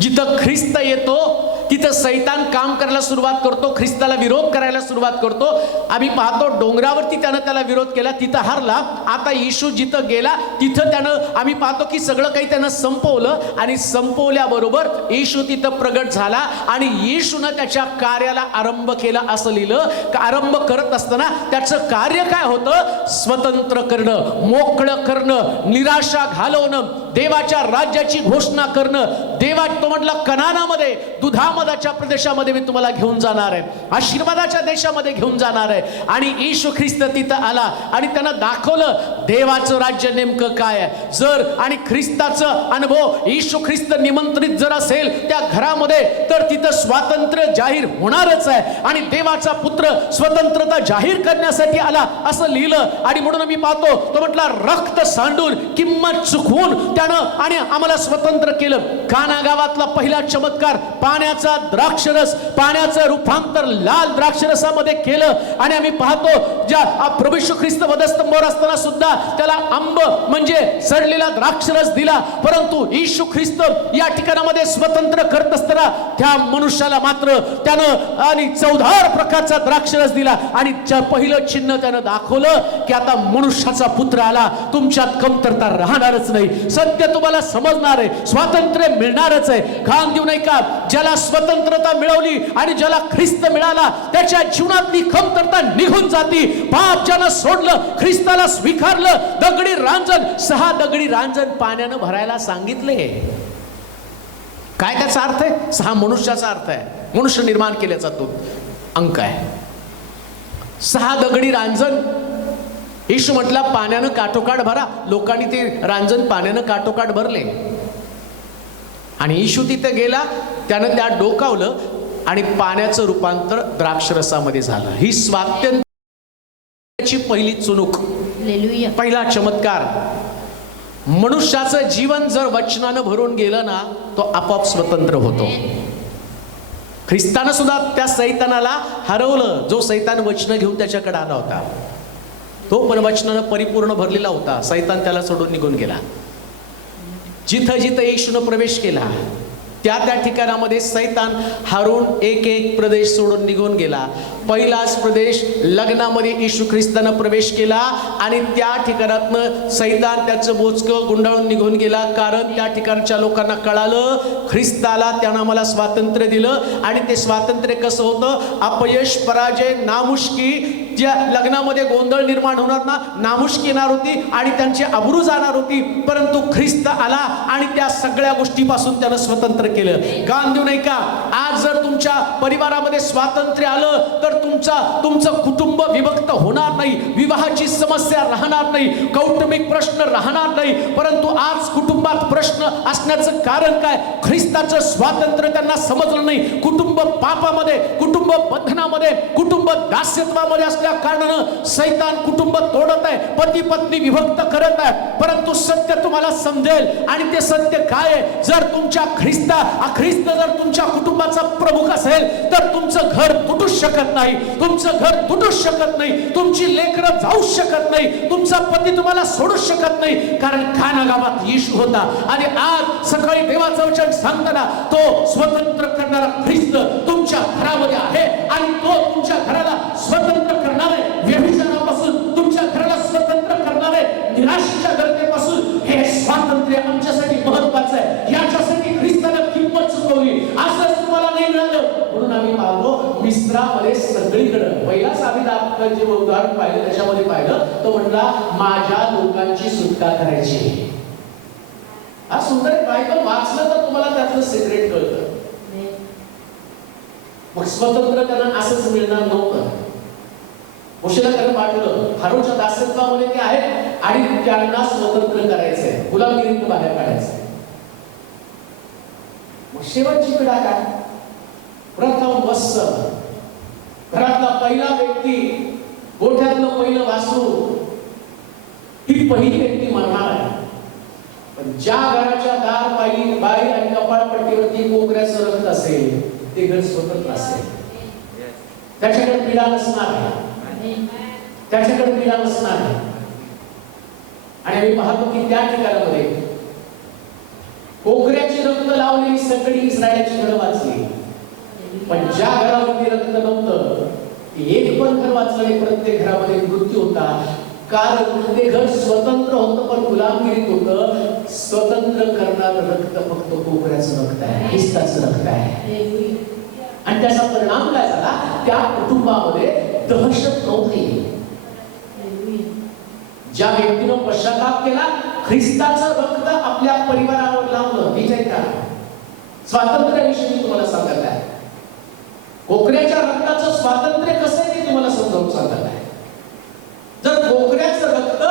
जिथं ख्रिस्त येतो तिथं सैतान काम करायला सुरुवात करतो, ख्रिस्ताला विरोध करायला सुरुवात करतो. आम्ही पाहतो डोंगरावरती त्यानं त्याला विरोध केला, तिथं हारला. आता येशू जिथं गेला तिथं त्यानं आम्ही पाहतो की सगळं काही त्यानं संपवलं आणि संपवल्याबरोबर येशू तिथं प्रगट झाला आणि येशूनं त्याच्या कार्याला आरंभ केला असं लिहिलं. आरंभ करत असताना त्याचं कार्य काय होतं? स्वतंत्र करणं, मोकळं करणं, निराशा घालवणं, देवाच्या राज्याची घोषणा करणं. देवा तो म्हटला कनानामध्ये दुधामदाच्या प्रदेशामध्ये मी तुम्हाला घेऊन जाणार आहे, आशीर्वादाच्या देशामध्ये घेऊन जाणार आहे. आणि येशू ख्रिस्त तिथं आला आणि त्यानं दाखवलं देवाचं राज्य नेमकं काय आहे. जर आणि ख्रिस्ताचं अनुभव, येशू ख्रिस्त निमंत्रित जर असेल त्या घरामध्ये, तर तिथं स्वातंत्र्य जाहीर होणारच आहे. आणि देवाचा पुत्र स्वतंत्रता जाहीर करण्यासाठी आला असं लिहिलं. आणि म्हणून मी पाहतो तो म्हटला रक्त सांडून, किंमत चुकवून त्या त्यानं आणि आम्हाला स्वतंत्र केलं. काना गावातला पहिला चमत्कार, पाण्याचा द्राक्षरस, पाण्याचं रूपांतर लाल द्राक्षरसामध्ये केलं. आणि आम्ही पाहतो ज्या प्रभू येशू ख्रिस्त वधस्तंभावर असताना सुद्धा त्याला आंब म्हणजे सडलेला द्राक्षरस दिला. परंतु येशू ख्रिस्त या ठिकाणामध्ये स्वतंत्र करत असताना त्या मनुष्याला मात्र त्यानं आणि 14 प्रकारचा द्राक्षरस दिला. आणि पहिलं चिन्ह त्यानं दाखवलं की आता मनुष्याचा पुत्र आला, तुमच्यात कमतरता राहणारच नाही. सत्य तुम्हाला समजणार आहे, स्वातंत्र्य मिळणारच आहे. कान देऊ नये का? ज्याला स्वतंत्रता मिळवली आणि ज्याला ख्रिस्त मिळाला त्याच्या जीवनातली कमतरता निघून जाती. पाप ज्यानं सोडलं, ख्रिस्ताला स्वीकारलं, दगडी रांजण, 6 दगडी रांजण पाण्यानं भरायला सांगितले. काय त्याचा अर्थ आहे? 6 मनुष्याचा अर्थ आहे, मनुष्य निर्माण केल्याचा तो अंक आहे. 6 दगडी रांजण येशू म्हटला पाण्यानं काठोकाठ भरा. लोकांनी ते रांजण पाण्यानं काठोकाठ भरले. आणि येशू तिथे गेला, त्यानं त्या डोकावलं आणि पाण्याचं रूपांतर द्राक्षरसामध्ये झालं. ही स्वातंत्र्याची पहिली चुणूक, पहिला चमत्कार. मनुष्याचं जीवन जर वचनानं भरून गेलं ना, तो आपोआप स्वतंत्र होतो. ख्रिस्तानं सुद्धा त्या सैतानाला हरवलं, जो सैतान वचन घेऊन त्याच्याकडे आला होता. तो पण वचनानं परिपूर्ण भरलेला होता. सैतान त्याला सोडून निघून गेला. जिथं जिथं येशूनं प्रवेश केला त्या त्या ठिकाणामध्ये सैतान हारून एक एक प्रदेश सोडून निघून गेला. पहिलाच प्रदेश लग्नामध्ये येशू ख्रिस्तानं प्रवेश केला आणि त्या ठिकाणातनं सैतान त्याचं बोचकं गुंडाळून निघून गेला. कारण त्या ठिकाणच्या लोकांना कळालं ख्रिस्ताला त्यानं आम्हाला स्वातंत्र्य दिलं. आणि ते स्वातंत्र्य कसं होतं? अपयश, पराजय, नामुष्की, ज्या लग्नामध्ये गोंधळ निर्माण होणार ना, नामुष्की येणार होती आणि त्यांची अब्रू जाणार होती. परंतु ख्रिस्त आला आणि त्या सगळ्या गोष्टीपासून त्यानं स्वतंत्र केलं. कान देऊ नये का? आज जर तुमच्या परिवारामध्ये स्वातंत्र्य आलं तर तुमचं कुटुंब विभक्त होणार नाही, विवाहाची समस्या राहणार नाही, कौटुंबिक प्रश्न राहणार नाही. परंतु आज कुटुंबात प्रश्न असण्याचं कारण काय? ख्रिस्ताचं स्वातंत्र्य त्यांना समजलं नाही. कुटुंब पापामध्ये, कुटुंब बंधनामध्ये, कुटुंब दास्यत्वामध्ये असल्या कारणानं सैतान कुटुंब तोडत आहे, पती पत्नी विभक्त करत आहे. परंतु सत्य तुम्हाला समजेल आणि ते सत्य काय आहे? जर तुमच्या ख्रिस्त जर तुमच्या कुटुंबाचा प्रमुख असेल तर तुमचं घर तुटूच शकत नाही, तुमचं घर तुटूच शकत नाही, तुमची लेकरं जाऊ शकत नाही, तुमचा पती तुम्हाला सोडू शकत नाही. कारण काना गावात येशू होता. आणि आज सकाळी देवाचं वचन सांगताना तो स्वतंत्र करणारा ख्रिस्त तुमच्या घरामध्ये आहे आणि तो तुमच्या घराला स्वतंत्र करणारे, व्यभिचारापासून तुमच्या घराला स्वतंत्र करणारे, निराशेच्या गर्दीपासून, हे स्वातंत्र्य आमच्यासाठी महत्वाचं आहे. याच्यासाठी ख्रिस्तानं किंमत चुकवली. असंच तुम्हाला नाही मिळालं म्हणून आम्ही पाहतो मिस्रामध्ये सगळीकडे पहिलाच आम्ही जे उदाहरण पाहिलं त्याच्यामध्ये पाहिलं तो म्हटला माझ्या लोकांची सुटका करायची. हा सुंदर बायबल वाचलं तर तुम्हाला त्यातलं सिक्रेट कळतं. मग स्वतंत्र त्यांना असंच मिळणार नव्हतं. मोशेला त्यानं पाठवलं, फारोच्या दास्यत्वामध्ये ते आहेत आणि त्यांना स्वतंत्र करायचंय, गुलामगिरीतून बाहेर काढायचंय. मग शेवटची पिढा काय? प्रथम वत्स, घरातला पहिला व्यक्ती, गोठ्यातलं पहिलं वासरू, ही पहिली व्यक्ती मरणार आहे. पण ज्या घराच्या दार पायी बाई आणि कपाळपट्टीवरती कोकऱ्याचं रक्त असेल ते घर स्वतंत्र असेल. त्याच्याकडे पीडा नसणार आहे, त्याच्याकडे पीडा नसणार आहे. आणि आम्ही पाहतो की त्या ठिकाणामध्ये कोकऱ्याची रक्त लावलेली सगळी इस्रायलाची घरं वाचली. पण ज्या घरावरती रक्त नव्हतं एक पण घर वाचलं नाही. प्रत्येक घरामध्ये मृत्यू होता. कारण ते घर स्वतंत्र होतं पण गुलामगिरीत होतं. स्वतंत्र करणारं रक्त फक्त कोकऱ्याचं रक्त आहे, ख्रिस्ताचं रक्त आहे. आणि त्याचा परिणाम काय झाला? त्या कुटुंबामध्ये दहशत नव्हती. ज्या व्यक्तीनं पश्चाताप केला, ख्रिस्ताचं रक्त आपल्या परिवारावर लावलं. विजय का? स्वातंत्र्याविषयी मी तुम्हाला सांगत आहे. कोकऱ्याच्या रक्ताचं स्वातंत्र्य कसं आहे ते तुम्हाला समजावून सांगत आहे. जर कोकऱ्याचं रक्त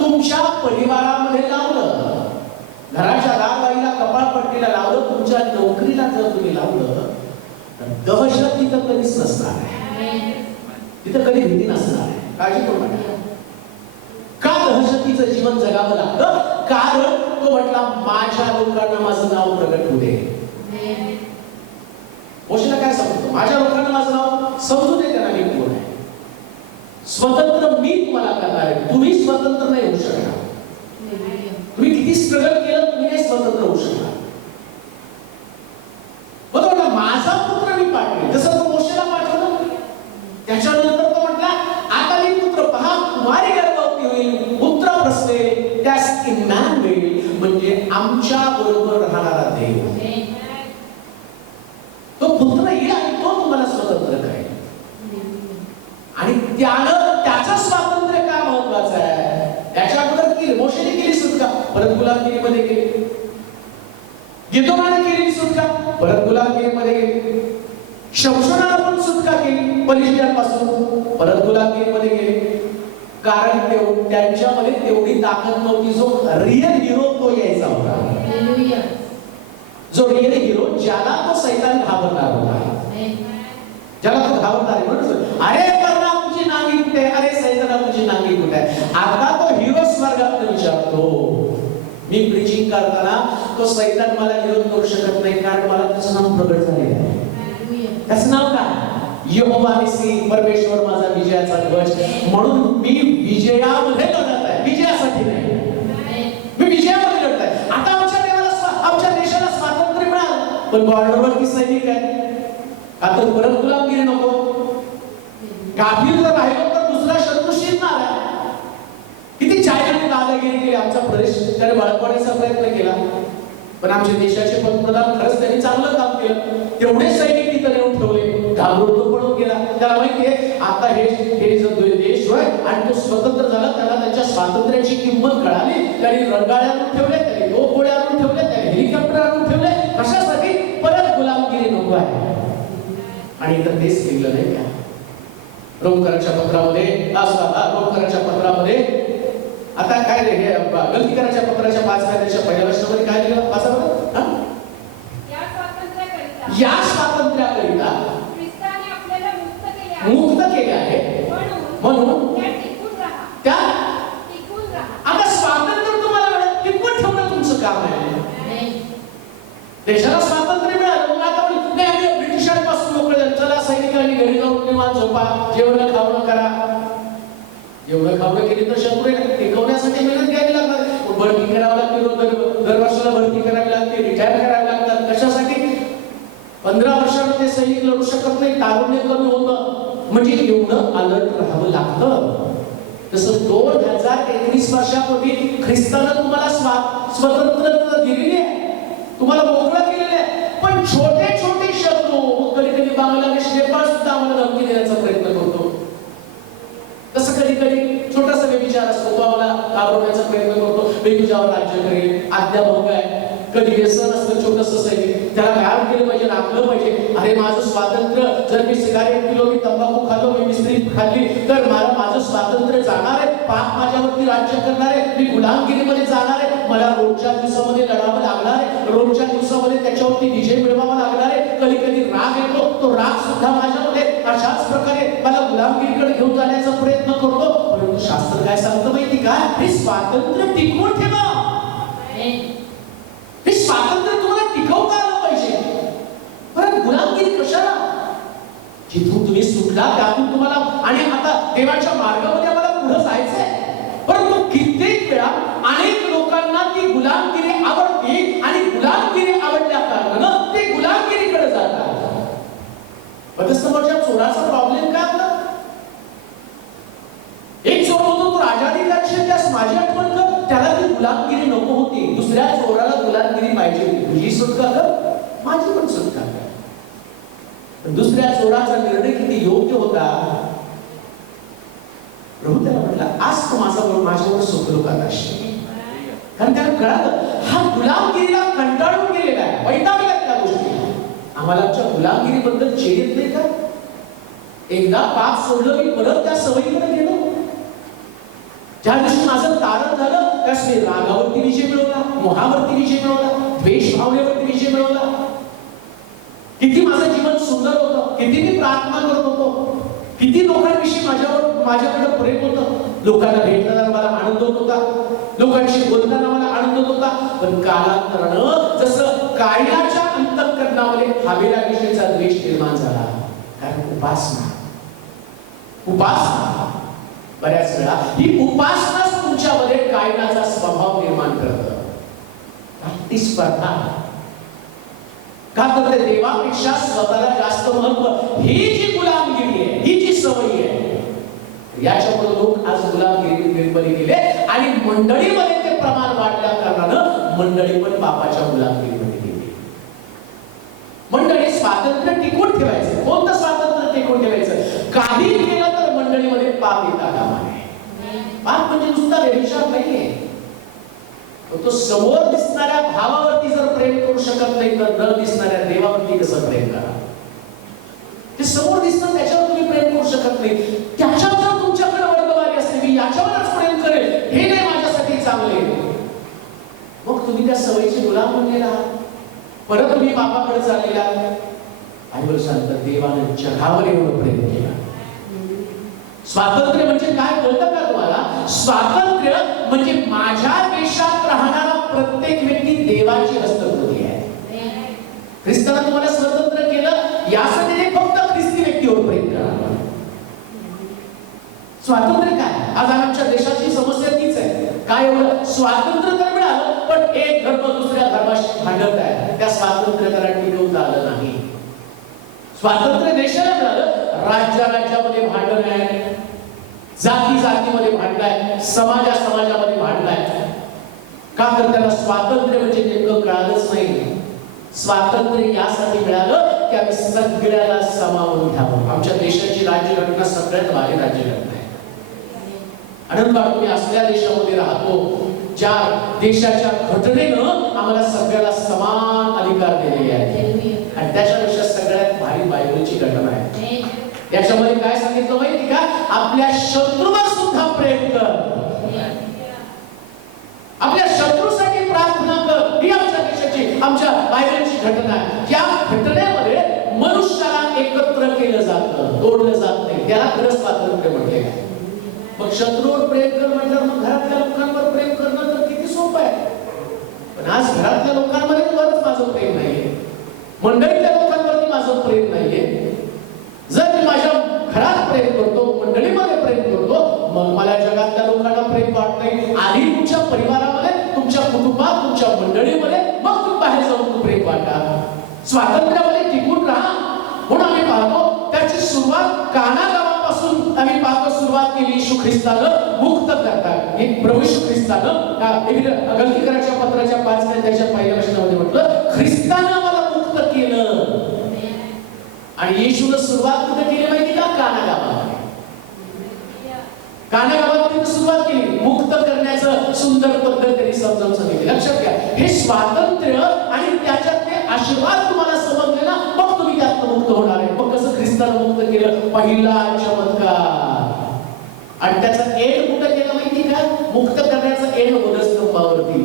तुमच्या परिवारामध्ये लावलं, घराच्या दारबाईला, कपाळपट्टीला लावलं, तुमच्या नोकरीला जर तुम्ही लावलं तर दहशत तिथं कधीच नसणार आहे, तिथं कधी भीती नसणार आहे. काळजी करू नका. का दहशतीचं जीवन जगावं लागतं? कारण तो म्हटला माझ्या लोकांना माझं नाव प्रगट होऊ दे. मोशेला काय सांगतो? माझ्या लोकांना माझं नाव समजू दे, त्यांना मी कोण आहे. स्वतंत्र मी तुम्हाला करणार आहे, तुम्ही स्वतंत्र नाही होऊ शकणार. तुम्ही किती स्ट्रगल केलं, तुम्ही नाही स्वतंत्र होऊ शकणार. बरोबर, माझा पुत्र मी पाठवेल, जसं तो मोशेला पाठवलं. त्याच्यानंतर तो म्हटला आता मी पुत्र पहा, कुमारी गर्भवती होईल, पुत्र प्रसवेल, त्यास इम्मॅन्युएल म्हणजे आमच्या बरोबर राहणारा देव. तो पुत्र येईल आणि तो तुम्हाला स्वतंत्र करेल. आणि त्यानं त्याचं स्वातंत्र्य का महत्वाचं आहे? त्याच्या अगोदर केली, मोशेने केली सुटका, परत गुलामगिरीमध्ये गेली. गिदोनाने केली सुटका, परत गुलामगिरीमध्ये गेली. शमशोनाने पण सुटका केली फलिस्त्यांपासून, परत गुलामगिरीमध्ये गेली. कारण त्यांच्यामध्ये तेवढी ताकद नव्हती. जो रिअल हिरो तो यायचा होता, जो रिअल हिरो, ज्याला तो सैतान घाबरणार होता, ज्याला तो घाबरणार. म्हणून अरे कर्णा तुझी नांगी कुठे, अरे सैताना तुझी नांगी कुठे. आता तो हिरो स्वर्गात विचारतो. मी प्रीचिंग करताना तो सैतान मला विरोध करू शकत नाही, कारण मला त्याचं नाव प्रगट झालेलं आहे. त्याचं नाव काय? यहोवा निसी, परमेश्वर माझा विजयाचा ध्वज. म्हणून मी विजयामध्ये लढत आहे, विजयासाठी नाही. मी विजयामध्ये लढत आहे. आता आमच्या देवाला, आमच्या देशाला स्वातंत्र्य मिळालं, पण बॉर्डरवरती सैनिक आहे. आता परत गुलामगिरी नको. गाफील जर राहिलो तर दुसरा शत्रू शिरणार आहे. किती चायनाने दादागिरी केली आमचा प्रदेश, त्याने बळकवण्याचा प्रयत्न केला, पण आमच्या देशाचे पंतप्रधान खरंच त्यांनी चांगलं काम केलं. तेवढे सैनिक तिथं नेऊन ठेवले, घाबरून तो पळून गेला. त्याला माहितीये आता हे जो देश होय आणि तो स्वतंत्र झाला, त्याला त्याच्या स्वातंत्र्याची किंमत कळाली. त्यांनी रंगाळ्या आणून ठेवले, त्यांनी तोफगोळे आणून ठेवले, त्यांनी हेलिकॉप्टर आणून ठेवले. कशासाठी? परत गुलामगिरी नको आहे. आणि इतर देश लिहिलं नाही का रोमकरांच्या पत्रामध्ये, रोमकरांच्या पत्रामध्ये आता काय रे, हे गलतीकरांच्या पत्राच्या 5 कायद्याच्या पहिल्या वर्षामध्ये काय लिहिलं? वाचा बरं. या स्वातंत्र्याकरिता ख्रिस्ताने आपल्याला मुक्त केले आहे, म्हणून त्या टिकून राहा. आता स्वातंत्र्य तुम्हाला मिळालं, टिकून ठेवणं तुमचं काम आहे. देशाला स्वातंत्र्य मिळालं, मग आता नाही आम्ही ब्रिटिशांपासून मोकळे झालो, चला सैनिकांनी घरी जाऊन निवांत झोपा, जेवण खावणं करा. जेवढं खावणं केली तर शत्रू टिकवण्यासाठी मेहनत घ्यावी लागणार. भरती करावी लागते, दर वर्षाला भरती करावी लागते, रिटायर करावी लागतात. कशासाठी? 15 वर्षामध्ये सैनिक लढू शकत नाही, तारुण्य कमी होतं, म्हणजे एवढं अलर्ट राहावं लागतं. तसं 2031 वर्षापूर्वी ख्रिस्तानं तुम्हाला स्वतंत्रता दिलेली आहे, तुम्हाला मोकळं केलेलं आहे. पण छोटे छोटे शत्रू, कधी कधी बांगलादेश, नेपाळ सुद्धा आम्हाला धमकी देण्याचा प्रयत्न करतो. तसं कधी कधी छोटासा व्यभिचार असतो, तो आम्हाला घाबरवण्याचा प्रयत्न करतो. मी तुझ्यावर राज्य करेल, आज्ञाभंग आहे. कधी व्यसन असतं छोटंसं सैनिक, त्याला गार्ड केलं पाहिजे, राखलं पाहिजे. अरे माझं स्वातंत्र्य, जर मी सिगारेट पिलो, मी तंबाखू खाल्लो, मी मिश्री खाल्ली, तर माझं स्वातंत्र्य जाणार आहे. पाप माझ्यावरती राज्य करणार आहे, मी गुलामगिरीमध्ये जाणार आहे. मला रोजच्या दिवसामध्ये लढावं लागणार आहे, रोजच्या दिवसामध्ये त्याच्यावरती विजय मिळवावा लागणार आहे. कधी कधी राग येतो, तो राग सुद्धा माझ्यामध्ये अशाच प्रकारे मला गुलामगिरीकडे घेऊन जाण्याचा प्रयत्न करतो. परंतु शास्त्र काय सांगतं माहिती का? हे स्वातंत्र्य टिकवून ठेवा. हे स्वातंत्र्य तुम्हाला टिकवता आलं पाहिजे. परत गुलामगिरी कशाला? जिथून तुम्ही सुटला त्यातून तुम्हाला, आणि आता देवाच्या मार्गामध्ये आम्हाला पुढे जायचंय. परंतु कित्येक वेळा अनेक लोकांना ती गुलामगिरी आवडते, आणि गुलामगिरी आवडल्या कारणानं ते गुलामगिरीकडे जातात. समोरच्या चोराचा प्रॉब्लेम काय होता? एक चोर होतो, तो राजाधिकाराशी, त्यास माझी आठवण कर. त्याला ती गुलामगिरी नको होती, दुसऱ्या चोराला गुलामगिरी पाहिजे होती. तुझी सुटका कर, माझी पण सुटका कर. दुसऱ्या चोराचा निर्णय किती योग्य होता. प्रभू त्याला म्हटला, आज तू माझ्यावर सोपलो का नाशी. कारण त्याला कळालं हा गुलामगिरीला कंटाळून गेलेला आहे, वैतागला त्या गोष्टी. आम्हाला आमच्या गुलामगिरीबद्दल चेत येत नाही का? एकदा पाप सोडलं, मी परत त्या सवयीकडे गेलो. ज्या दिवशी माझं तारण झालं, त्यास मी रागावरती विजय मिळवला, मोहावरती विजय मिळवला, द्वेष भावनेवरती विजय मिळवला. किती माझं जीवन सुंदर होतं, किती मी प्रार्थना करत होतो, किती लोकांविषयी माझ्याकडे प्रेम होतं, लोकांना भेटताना मला आनंद होत होता, लोकांशी बोलताना मला आनंद होत होता. पण कालांतरानं जसं कायनाच्या अंतःकरणामध्ये हाबेलाविषयीचा द्वेष निर्माण झाला, कारण उपासना बऱ्याच वेळा ही उपासनाच तुमच्यामध्ये कायनाचा स्वभाव निर्माण करतं. ती स्पर्धा का तर देवापेक्षा स्वतःला जास्त महत्व, ही जी गुलामगिरी आहे, ही जी सवय आहे, याच्यामुळे लोक आज गुलामगिरीमध्ये गेले आणि मंडळीमध्ये ते प्रमाण वाढल्या कारणानं मंडळी पण पापाच्या गुलामगिरीमध्ये गेली. मंडळी स्वातंत्र्य टिकून ठेवायचं. कोणतं स्वातंत्र्य टिकून ठेवायचं? काही केलं तर मंडळीमध्ये पाप येता कामा नये. पाप म्हणजे नुसता व्यभिचार नाहीये, तो समोर दिसणाऱ्या भावावरती जर प्रेम करू शकत नाही तर न दिसणाऱ्या देवावरती कसं प्रेम करा? ते समोर दिसतं त्याच्यावर तुम्ही प्रेम करू शकत नाही. त्याच्यावर जर तुमच्याकडे वर्गवारी असते, मी याच्यावरच प्रेम करेल, हे नाही माझ्यासाठी चांगले, मग तुम्ही त्या सवयीचे गुलाम बनलेला आहात. परत तुम्ही पापाकडे चाललेला आणि बरं सांगतात देवाने जगावर एवढं प्रेम केलं. स्वातंत्र्य म्हणजे काय कळतं का तुम्हाला? स्वातंत्र्य म्हणजे माझ्या देशात राहणारा प्रत्येक व्यक्ती देवाची हस्तकृती आहे. ख्रिस्ताने तुम्हाला स्वतंत्र केलं यासाठी ते फक्त ख्रिस्ती व्यक्तीवर प्रेम करा. स्वातंत्र्य काय? आज आमच्या देशाची समस्या तीच आहे. काय एवढं स्वातंत्र्य तर मिळालं, पण एक धर्म दुसऱ्या धर्माशी भांडत आहे. त्या स्वातंत्र्याला टिकवता आलं नाही. स्वातंत्र्य देशाला मिळालं, राज्यामध्ये भांडण आहे, जातीमध्ये भांडण आहे, समाजामध्ये भांडण आहे. का तर त्याला स्वातंत्र्य म्हणजे नेमकं कळालंच नाही. स्वातंत्र्य यासाठी मिळालं की आम्ही सगळ्याला सामावून घ्यावं. आमच्या देशाची राज्यघटना सगळ्यात भारी राज्यघटना आहे. आनंद तुम्ही असल्या देशामध्ये राहतो ज्या देशाच्या घटनेनं आम्हाला सगळ्याला समान अधिकार दिलेले आहेत, आणि त्याच्यापेक्षा सगळ्यात भारी बायबलची घटना आहे. याच्यामध्ये काय सांगितलं माहिती का? आपल्या शत्रूवर सुद्धा प्रेम कर, आपल्या शत्रूसाठी प्रार्थना कर. ही आमच्या देशाची, आमच्या बायबलची घटना आहे. या घटनेमध्ये मनुष्याला एकत्र केलं जातं, तोडलं जात नाही. त्याला खरंच स्वातंत्र्य म्हटलेलं आहे. मग शत्रूवर प्रेम कर म्हटलं, मग घरातल्या लोकांवर प्रेम करणं तर किती सोपं आहे. पण आज घरातल्या लोकांवरच माझं प्रेम नाहीये, मंडळीतल्या लोकांवरती माझं प्रेम नाहीये. जर मी माझ्या घरात प्रेम करतो, मंडळीमध्ये प्रेम करतो, मग मला जगातल्या लोकांना प्रेम वाटत नाही. आधी तुमच्या परिवारामध्ये, तुमच्या कुटुंबात, तुमच्या मंडळीमध्ये, मग तुम्ही बाहेर जाऊन प्रेम वाटा. स्वातंत्र्यामध्ये टिकून राहा. म्हणून आम्ही पाहतो त्याची सुरुवात काना गावापासून आम्ही पाहतो. सुरुवात केली येशू ख्रिस्तानं मुक्त करतात. प्रभू येशू ख्रिस्तानं गलतीकराच्या पत्राच्या 5 अध्यायाच्या पहिल्या वचनामध्ये म्हटलं, ख्रिस्तानं आम्हाला मुक्त केलं. आणि येशूने सुरुवात कुठे केली माहिती का? काना गावामध्ये. काना गावामध्ये सुरुवात केली. मुक्त करण्याचं सुंदर पद्धत त्यांनी समजावून सांगितली. लक्षात घ्या, हे स्वातंत्र्य आणि त्याच्यातले आशीर्वाद तुम्हाला समजले ना, मग तुम्ही त्यात मुक्त होणार आहे. मग कसं ख्रिस्तानं मुक्त केलं? पहिला चमत्कार. आणि त्याचा एंड कुठं केलं माहिती का? मुक्त करण्याचा एंड वधस्तंभावरती.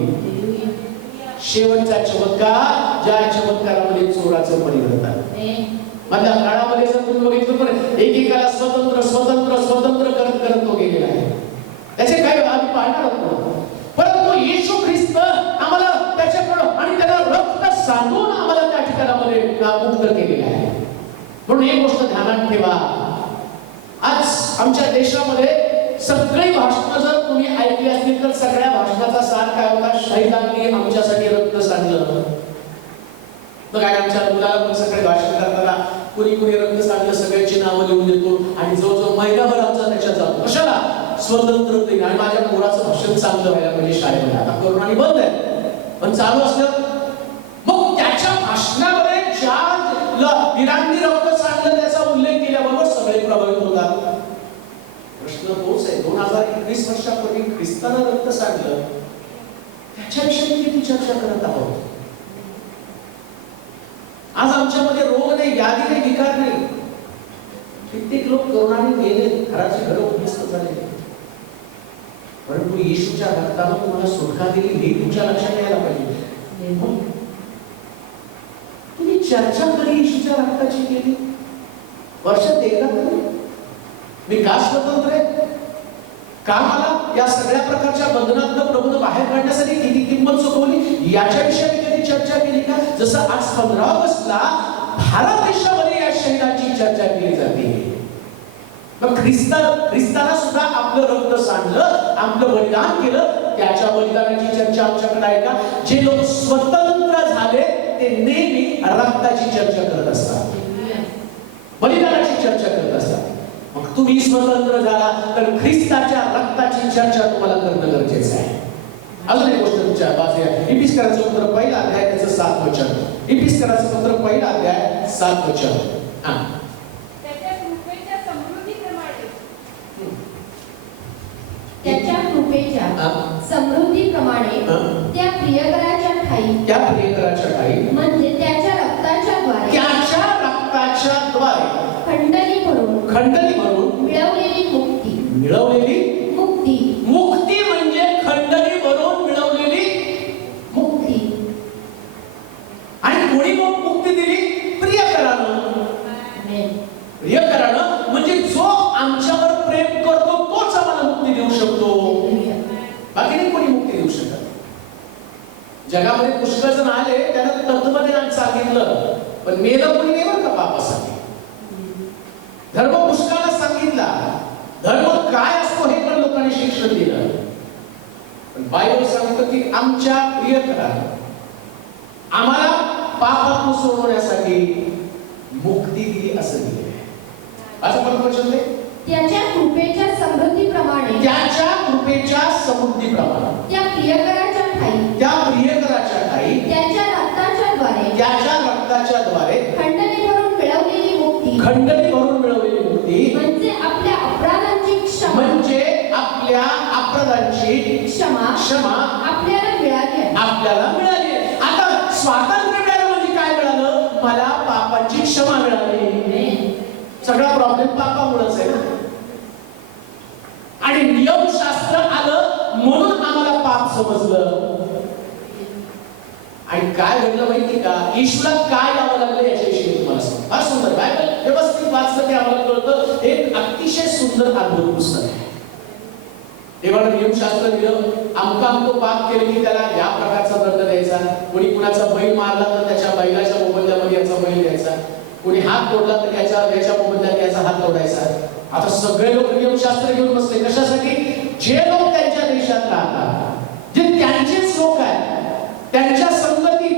शेवटचा चमत्कार, ज्या चमत्कारामध्ये चोराचं परिवर्तन. मधल्या काळामध्ये जर तुम्ही बघितलं तर एकेकाला स्वतंत्र स्वतंत्र स्वतंत्र करत करत तो गेलेला आहे. त्याचे काही आम्ही पाहणार आहोत. परंतु येशू ख्रिस्त आम्हाला त्याच्याकडं आणि त्याला रक्त सांडून आम्हाला त्या ठिकाणामध्ये मुक्त केलेले आहे. म्हणून एक गोष्ट ध्यानात ठेवा, आज आमच्या देशामध्ये सगळी भाषणं जर तुम्ही ऐकली असतील तर सगळ्या भाषणाचा सार काय होता? शहीदांनी आमच्यासाठी रक्त सांडलं. बघा आमच्या मुलाला पण सगळे भाषण करताना कुणी रक्त सांडलं सगळ्यांची नावं लिहून देतो आणि जो महिनाभर आमचा त्याच्यात जातो. कशाला? स्वतंत्रते. आणि माझ्या पोराचं भाषण चांगलं व्हायला म्हणजे शाळेमध्ये. आता कोरोनाने बंद आहे, पण चालू असलं मग त्याच्या भाषणामध्ये ज्या वीरांनी रक्त सांडलं त्याचा उल्लेख केल्याबरोबर सगळे प्रभावित होतात. प्रश्न तोच आहे, 2021 वर्षापूर्वी ख्रिस्तानं रक्त सांडलं त्याच्याविषयी किती चर्चा करत आहोत. आज आमच्यामध्ये रोग नाही, व्याधी नाही, विकार नाही. कित्येक लोक करोनाने गेले, घराची घरं उद्ध्वस्त झाले, परंतु येशूच्या रक्तानं तुम्हाला सुटका दिली हे तुमच्या लक्षात यायला पाहिजे. तुम्ही चर्चा कधी येशूच्या रक्ताची केली? वर्षात एकदा तरी मी का स्वतंत्र आहे? का मला या सगळ्या प्रकारच्या बंधनातून प्रभूनं बाहेर काढण्यासाठी किती किंमत चुकवली याच्याविषयी मी कधी चर्चा केली का? जसं आज 15 ऑगस्टला भारत देशामध्ये या शहीदाची चर्चा केली जाते. मग ख्रिस्ताला सुद्धा आपलं रक्त सांडलं, आपलं बलिदान केलं, त्याच्या बलिदानाची चर्चा आमच्याकडे आहे का? जे लोक स्वतंत्र झाले ते नेहमी रक्ताची चर्चा करत असतात, बलिदानाची चर्चा करत असतात. मग तुम्ही स्वतंत्र झाला तर ख्रिस्ताच्या रक्ताची चर्चा तुम्हाला करणं गरजेचं आहे. अजून एक गोष्ट तुमच्या बाजूला, इफिसियन्सचं पत्र पहिला अध्याय त्याचं 7 वचन. इफिसियन्सचं पत्र पहिला अध्याय 7 वचन. त्याच्या कृपेच्या समृद्धीप्रमाणे त्याच्या कृपेच्या समृद्धीप्रमाणे त्या प्रियकराच्या ठाई म्हणजे त्याच्या रक्ताच्या द्वारे खंडणी भरून मिळवलेली मुक्ती म्हणजे खंडणी भरून मिळवलेली मुक्ती. आणि कोणी मुक्ती दिली? प्रियकरानं म्हणजे जो आमच्यावर प्रेम करतो तोच आम्हाला मुक्ती देऊ शकतो, बाकी नाही कोणी मुक्ती देऊ शकत. जगामध्ये पुष्कळ जण आले, त्यांना तत्वज्ञान सांगितलं, पण मेलं कोणी नाही बरं का पापासाठी. धर्म पुष्कळाला सांगितला, धर्म काय असतो हे पण लोकांनी शिक्षण दिलं. पण बायबल सांगतं की आमच्या प्रियकरानं आम्हाला पापातून सोडवण्यासाठी मुक्ती दिली असं दिले. असं पण वचन आहे, त्याच्या कृपेच्या समृद्धीप्रमाणे त्या प्रियकराच्या ठाई त्याच्या रक्ताच्या द्वारे खंडणी भरून मिळवलेली मुक्ती म्हणजे आपल्या अपराधांची क्षमा आपल्याला मिळाली. आता स्वातंत्र्य मिळालं म्हणजे काय मिळालं? मला पापाची क्षमा मिळाली. सगळा प्रॉब्लेम पापामुळेच आहे ना. आणि नियमशास्त्र आलं म्हणून आम्हाला पाप समजलं. आणि काय घडलं माहिती का? येशूला काय यावं लागलं याच्याविषयी तुम्हाला सांगतो. फार सुंदर बायबल व्यवस्थित वाचलं की आम्हाला कळतं. एक अतिशय सुंदर अद्भुत पुस्तक आहे. देवानं नियमशास्त्र दिलं, आमकं पाप केलं की त्याला या प्रकारचा दंड द्यायचा. कोणी कुणाचा बैल मारला तर त्याच्या बैलाच्या मोबदल्यामध्ये याचा बैल द्यायचा. कोणी हात तोडला तर त्याच्या मोबदल्यात याचा हात तोडायचा. आता सगळे लोक नियमशास्त्र घेऊन बसले. कशासाठी? जे लोक त्यांच्या देशात राहतात, जे त्यांचेच लोक आहेत, त्यांच्या संगती,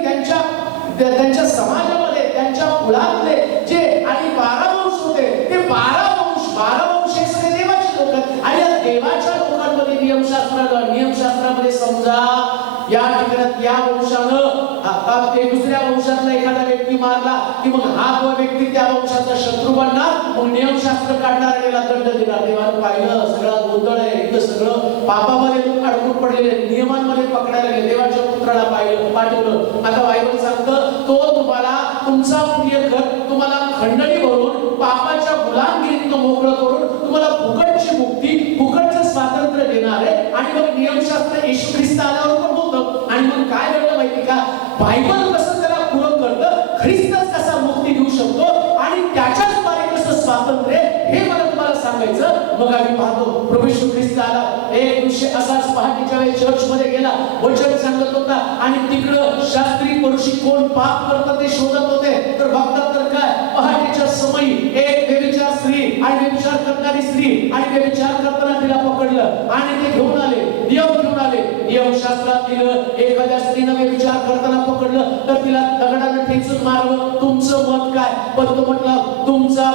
त्यांच्या समाजामध्ये, त्यांच्या कुळातले जे आणि 12 वंश होते, ते 12 वंश हे सगळे देवाचे लोक आहेत. आणि या देवाच्या लोकांमध्ये नियमशास्त्रामध्ये समजा या ठिकाणी या वंशानं ते दुसऱ्या वंशातला एखादा व्यक्ती मारला की मग हा तो व्यक्ती त्या वंशाचा शत्रू बनणार. मग नियमशास्त्र काढणार आणि त्याला दंड देणार. देवानं पाहिलं सगळं गोंधळ आहे, इथं सगळं पापामध्ये लोक अडकून पडलेले, नियमांमध्ये पकडायला गेले. देवाच्या पुत्राला पाठवलं. आता बायबल सांगतं तो तुम्हाला तुमचा प्रियकर तुम्हाला खंडणी भरून पापाच्या गुलामगिरीतून मोकळं करून तुम्हाला फुकटची मुक्ती, फुकटचं स्वातंत्र्य देणार आहे. आणि मग नियमशास्त्र येशू ख्रिस्त आल्यावर पण होतं. आणि मग काय घडलं माहिती का? बायबल कसं त्याला पूरक करतं, ख्रिस्तच कसा मुक्ती देऊ शकतो आणि त्याच्याच द्वारे कसं स्वातंत्र्य हे मला तुम्हाला सांगायचं. मग आम्ही पाहतो प्रभू येशू ख्रिस्त आला. एक दिवशी असाच पहाटेच्या वेळी चर्च मध्ये गेला, वचन सांगत होता आणि तिकडं शास्त्री परुषी कोण पाप करतं ते शोधत होते. तर बघतात तर काय, पहाटेच्या समयी एक व्यभिचार स्त्री आणि व्यभिचार करणारी स्त्री आणि व्यभिचार करताना तिला पकडलं आणि ते घेऊन आले, नियम घेऊन आले. नियमशास्त्रात दिलं एखाद्या स्त्रीनं व्यभिचार करताना पकडलं तर तिला दगडाने ठेचून मारावं. तुमचं मत काय? पण तो म्हटलं तुमचा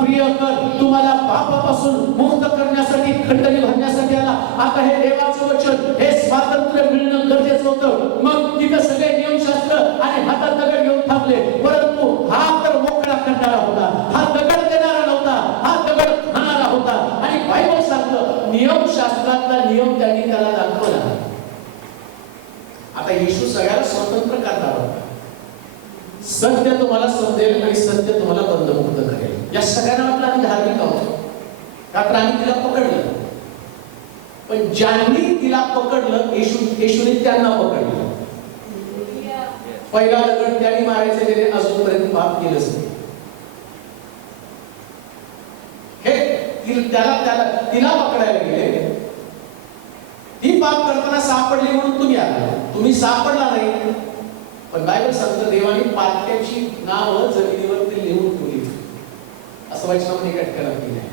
प्रियकर तुम्हाला पापापासून मुक्त करण्यासाठी, खंडणी भरण्यासाठी आला. आता हे देवाचं वचन, हे स्वातंत्र्य मिळणं गरजेचं होतं. मग तिथं सगळे नियमशास्त्र आणि हातात दगड घेऊन थांबले. परंतु हा तर मोकळा करणारा होता, हा दगड देणारा नव्हता, हा दगड खाणारा होता. आणि बायबल सांगतं नियमशास्त्रातला नियम त्यांनी त्याला दाखवला. आता येशू सगळ्याला स्वतंत्र करणार होता. सत्य तुम्हाला समजेल आणि सत्य तुम्हाला बंधमुक्त करेल. या सगळ्यांना वाटलं आम्ही धार्मिक आहोत का, तर आम्ही तिला पकडलं. पण ज्यांनी तिला पकडलं येशूने त्यांना पकडलं. पहिला दगड त्यांनी मारायचं, त्याने अजूनपर्यंत पाप केलंच नाही. तिला पकडायला गेले. ती पाप करताना सापडली म्हणून तुम्ही आला, तुम्ही सापडला नाही. पण बायबल सांगतं देवाने पात्याची नावं जमिनीवरती लिहून ठेवली, असं वचनामध्ये एका ठिकाणी लिहिलं आहे.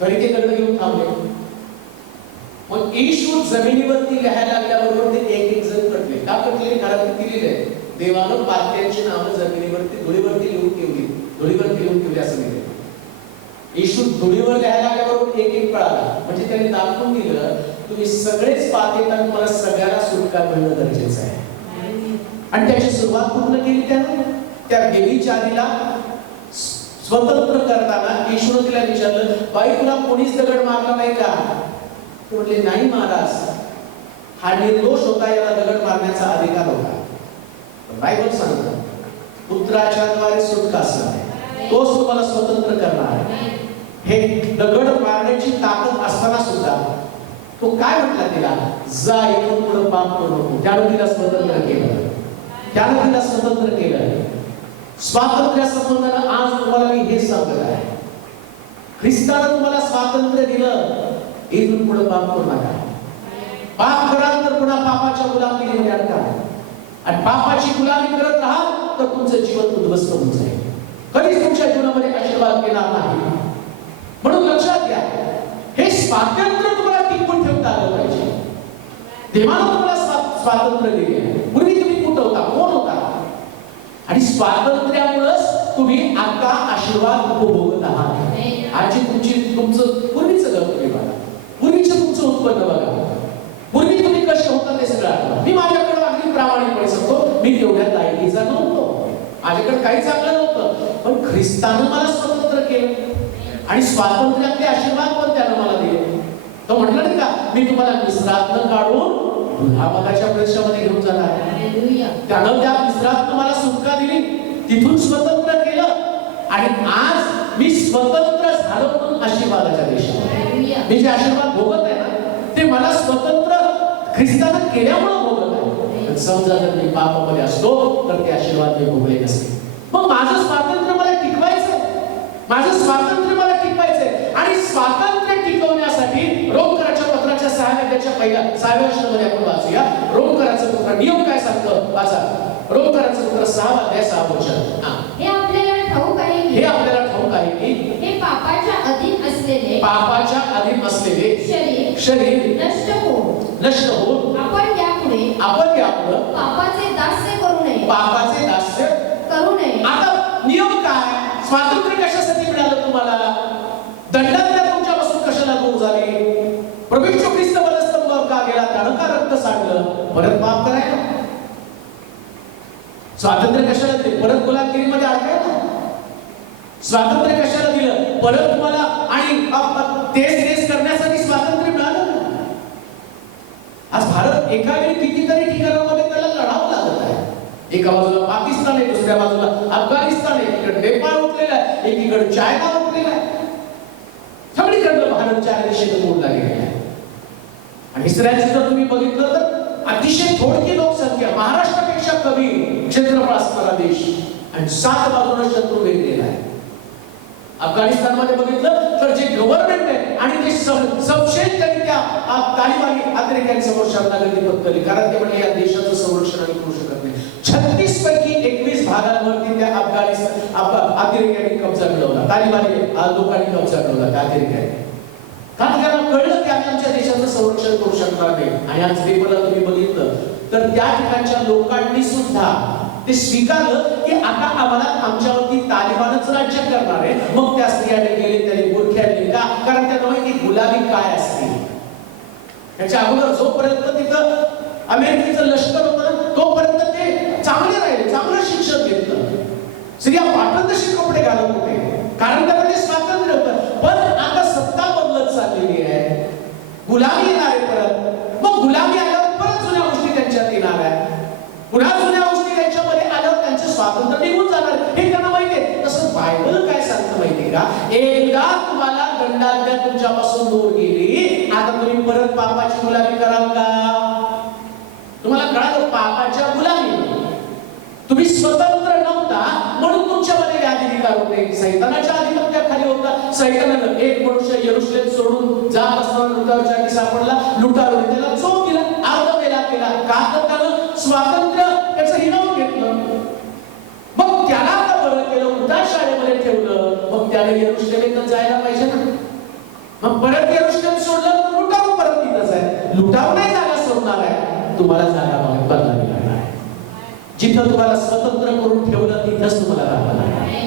तरी ते दगड घेऊन थांबले. मग येशू जमिनीवरती लिहायला लागल्याबरोबर ते एक एक जण कटले. का कटले? कारण किती लिहिलंय, देवानं पात्यांची नावं जमिनीवरती धुळीवरती लिहून ठेवली, धुळीवरती लिहून ठेवली असं लिहिलंय. येशू धुळीवर लिहायला लागल्याबरोबर एक एक कळाला. म्हणजे त्यांनी दाखवून दिलं तुम्ही सगळेच पाप येतात, तुम्हाला सगळ्याला सुटका मिळणं गरजेचं आहे. आणि त्याची सुरुवात पूर्ण केली त्यानं. त्या देवीच्या आधीला स्वतंत्र करताना येशूने तिला विचारलं, बाई तुला कोणीच दगड मारला नाही का? म्हटले नाही महाराज, हा निर्दोष होता, याला दगड मारण्याचा अधिकार होता. बायबल सांगतं पुत्राच्या द्वारे सुटका असणार आहे, तोच तुम्हाला स्वतंत्र करणार आहे. हे दगड मारण्याची ताकद असताना सुद्धा तो काय म्हटला तिला, जा इथून पुढे पाप करू नको. त्यानं तिला स्वतंत्र केलं, त्यानं तिला स्वतंत्र केलं. स्वातंत्र्य संबंधानं आज तुम्हाला मी हे सांगत आहे, ख्रिस्तानं तुम्हाला स्वातंत्र्य दिलं. इथून पुढे पाप करू नका. पाप कराल तर पुन्हा पापाच्या गुलामीमध्ये अडका, आणि पापाची गुलामी करत राहाल तर तुमचं जीवन उद्ध्वस्त होऊन जाईल. कधीच तुमच्या जीवनामध्ये आशीर्वाद येणार नाही. म्हणून लक्षात घ्या, हे स्वातंत्र्य तुम्हाला टिकवून ठेवता आलं पाहिजे. देवानं तुम्हाला स्वातंत्र्य दिले. पूर्वी तुम्ही कुठं होता, कोण होता, आणि स्वातंत्र्यामुळेच तुम्ही आता आशीर्वाद उपभोगत आहात. आजची तुमचं पूर्वीचं घर तुम्ही बघा, पूर्वीचं तुमचं उत्पन्न बघा, पूर्वी तुम्ही कसे होता ते सगळं आठवा. मी माझ्याकडे अगदी प्रामाणिकपणे सांगतो, मी तेवढ्या लायकीचा नव्हतो, माझ्याकडे काही चांगलं नव्हतं. पण ख्रिस्तानं मला स्वतंत्र केलं, आणि स्वातंत्र्यातले आशीर्वाद पण त्यानं मला दिले. तो म्हटलं नाही का, मी तुम्हाला मिस्रातनं काढून दुधापाकाच्या प्रदेशामध्ये घेऊन जाणार. त्यानं त्या मिस्रातनं मला सुटका दिली, तिथून स्वतंत्र केलं, आणि आज मी स्वतंत्र झालो म्हणून आशीर्वादाच्या देशामध्ये मी जे आशीर्वाद भोगत आहे ना, ते मला स्वतंत्र ख्रिस्तानं केल्यामुळे भोगत आहे. समजा जर मी पापामध्ये असतो तर ते आशीर्वाद मी भोगले नसते. मग माझं स्वातंत्र्य मला टिकवायचंय, माझं स्वातंत्र्य मला टिकवायचंय. आणि स्वातंत्र्य टिकवण्यासाठी रोमकराच्या पत्राच्या 6व्या अध्यायाच्या 6व्या वचनामध्ये आपण वाचूया. रोमकराचं पत्र नियम काय सांगतं, वाचा. रोमकराचं पत्र 6वा अध्याय 6वं वचन. हे आपल्याला ठाऊक आहे की, हे आपल्याला ठाऊक आहे की हे पापाच्या अधीन असलेले शरीर नष्ट होऊन आपण यापुढे पापाचे दास्य करू नये. आता नियम काय, स्वातंत्र्य कशासाठी मिळालं तुम्हाला, दंडात्मक तुमच्यापासून कशाला दूर झाली. प्रभू येशू ख्रिस्त वधस्तंभावर का गेला, त्यानं का रक्त सांडलं, परत पाप करायला. स्वातंत्र्य कशाला दिले, परत गुलामगिरीमध्ये अडकायला. स्वातंत्र्य कशाला दिलं, परत तुम्हाला आणि तेच करण्यासाठी स्वातंत्र्य मिळालं. आज भारत एका वेळी कितीतरी ठिकाणांमध्ये त्याला लढावं लागत आहे. एका बाजूला पाकिस्तान आहे, दुसऱ्या बाजूला अफगाणिस्तान आहे, एकीकडे नेपाळ उठलेला आहे, एकीकडे चायना उठलेला आहे. सगळीकडे भारत चार दिशेने मोडला गेलेला आहे. आणि इस्रायलचं जर तुम्ही बघितलं तर अतिशय थोडकी लोकसंख्या, महाराष्ट्रापेक्षा कमी क्षेत्रफळ असणारा देश, आणि 7 बाजूने शत्रू वेगलेला आहे. अफगाणिस्तानमध्ये बघितलं तर जे गव्हर्नमेंट आहे आणि ते संशयितरित्या तालिबानी अतिरेक्यांसमोर शरणागती पत्करली, कारण ते म्हणजे या देशाचं संरक्षण आम्ही करू शकत नाही. 36 पैकी 21 भागांवरती त्या अतिरेक्यांनी कब्जा मिळवला, तालिबानी लोकांनी कब्जा मिळवला त्या अतिरेक्यांनी. कारण त्यांना कळलं की आम्ही आमच्या देशाचं संरक्षण करू शकणार नाही. आणि आज पेपरला तुम्ही बघितलं तर त्या ठिकाणच्या लोकांनी सुद्धा ते स्वीकारलं की आता आम्हाला आमच्यावरती तालिबानच राज्य करणार आहे. मग त्या स्त्रियाने गेले, त्याने बुरख्याने का, कारण त्यांना माहिती गुलामी काय असते. त्याच्या अगोदर जोपर्यंत तिथं अमेरिकेचं लष्कर होतं तोपर्यंत ते चांगले राहिले, चांगलं शिक्षण घेतलं, स्त्रिया वाटत तशी कपडे घालत होते, कारण त्यामध्ये स्वातंत्र्य होतं. पण आता सत्ता बदलत चाललेली आहे, गुलामी येणार आहे परत. मग गुलामी आल्यावर परत जुन्या गोष्टी त्यांच्यात येणार आहे, पुन्हा जुन्या गोष्टी त्यांच्यामध्ये आल्यावर त्यांचं स्वातंत्र्य निघून जाणार, हे त्यांना माहितीये. तसं बायबल काय सांगतं माहितीये का, एकदा तुम्हाला दंडाज्ञा तुमच्यापासून दूर गेली, आता तुम्ही परत पापाची गुलामी कराल का. तुम्हाला कळालं, पापाच्या गुलामी. तुम्ही स्वतंत्र नव्हता म्हणून तुमच्यामध्ये व्याधी विकार होते, सैतानाच्या अधिपत्याखाली होता, सैतानानं एक मनुष्य यरूशलेम सोडून जात असताना लुटारूच्या हाती सापडला. लुटारूने त्याला चोप दिला, अर्ध वेला केला. का तर त्यानं स्वातंत्र्य त्याचं हिरावून घेतलं. मग त्याला आता बरं केलं, उलटा शाळेमध्ये ठेवलं. मग त्याने यरूशलेमेत जायला पाहिजे ना. मग परत यरूशलेम सोडलं तर लुटारू परत तिथंच आहे. लुटारू नाही जागा सोडणार आहे, तुम्हाला जागा बदलावी लागणार आहे. जिथं तुम्हाला स्वतंत्र करून ठेवलं तिथंच तुम्हाला राहावं लागणार आहे.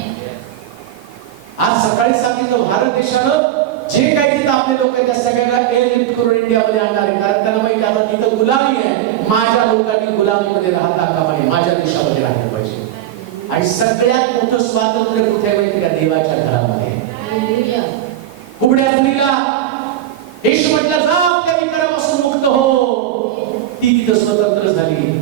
आज सकाळी सांगितलं भारत देशानं जे काही तिथं आपले लोक आहेत त्या सगळ्यांना एअरलिफ्ट करून इंडियामध्ये आणणार आहे. कारण त्यांना माहिती आता तिथं गुलामी आहे. माझ्या लोकांनी गुलामीमध्ये राहता कामा नये, माझ्या देशामध्ये राहिलं पाहिजे. आणि सगळ्यात मोठं स्वातंत्र्य कुठे आहे माहिती का? देवाच्या घरामध्ये. उघड्या स्त्रीला येशू म्हटलं जा आपल्या विकारापासून मुक्त हो, ती तिथं स्वतंत्र झाली.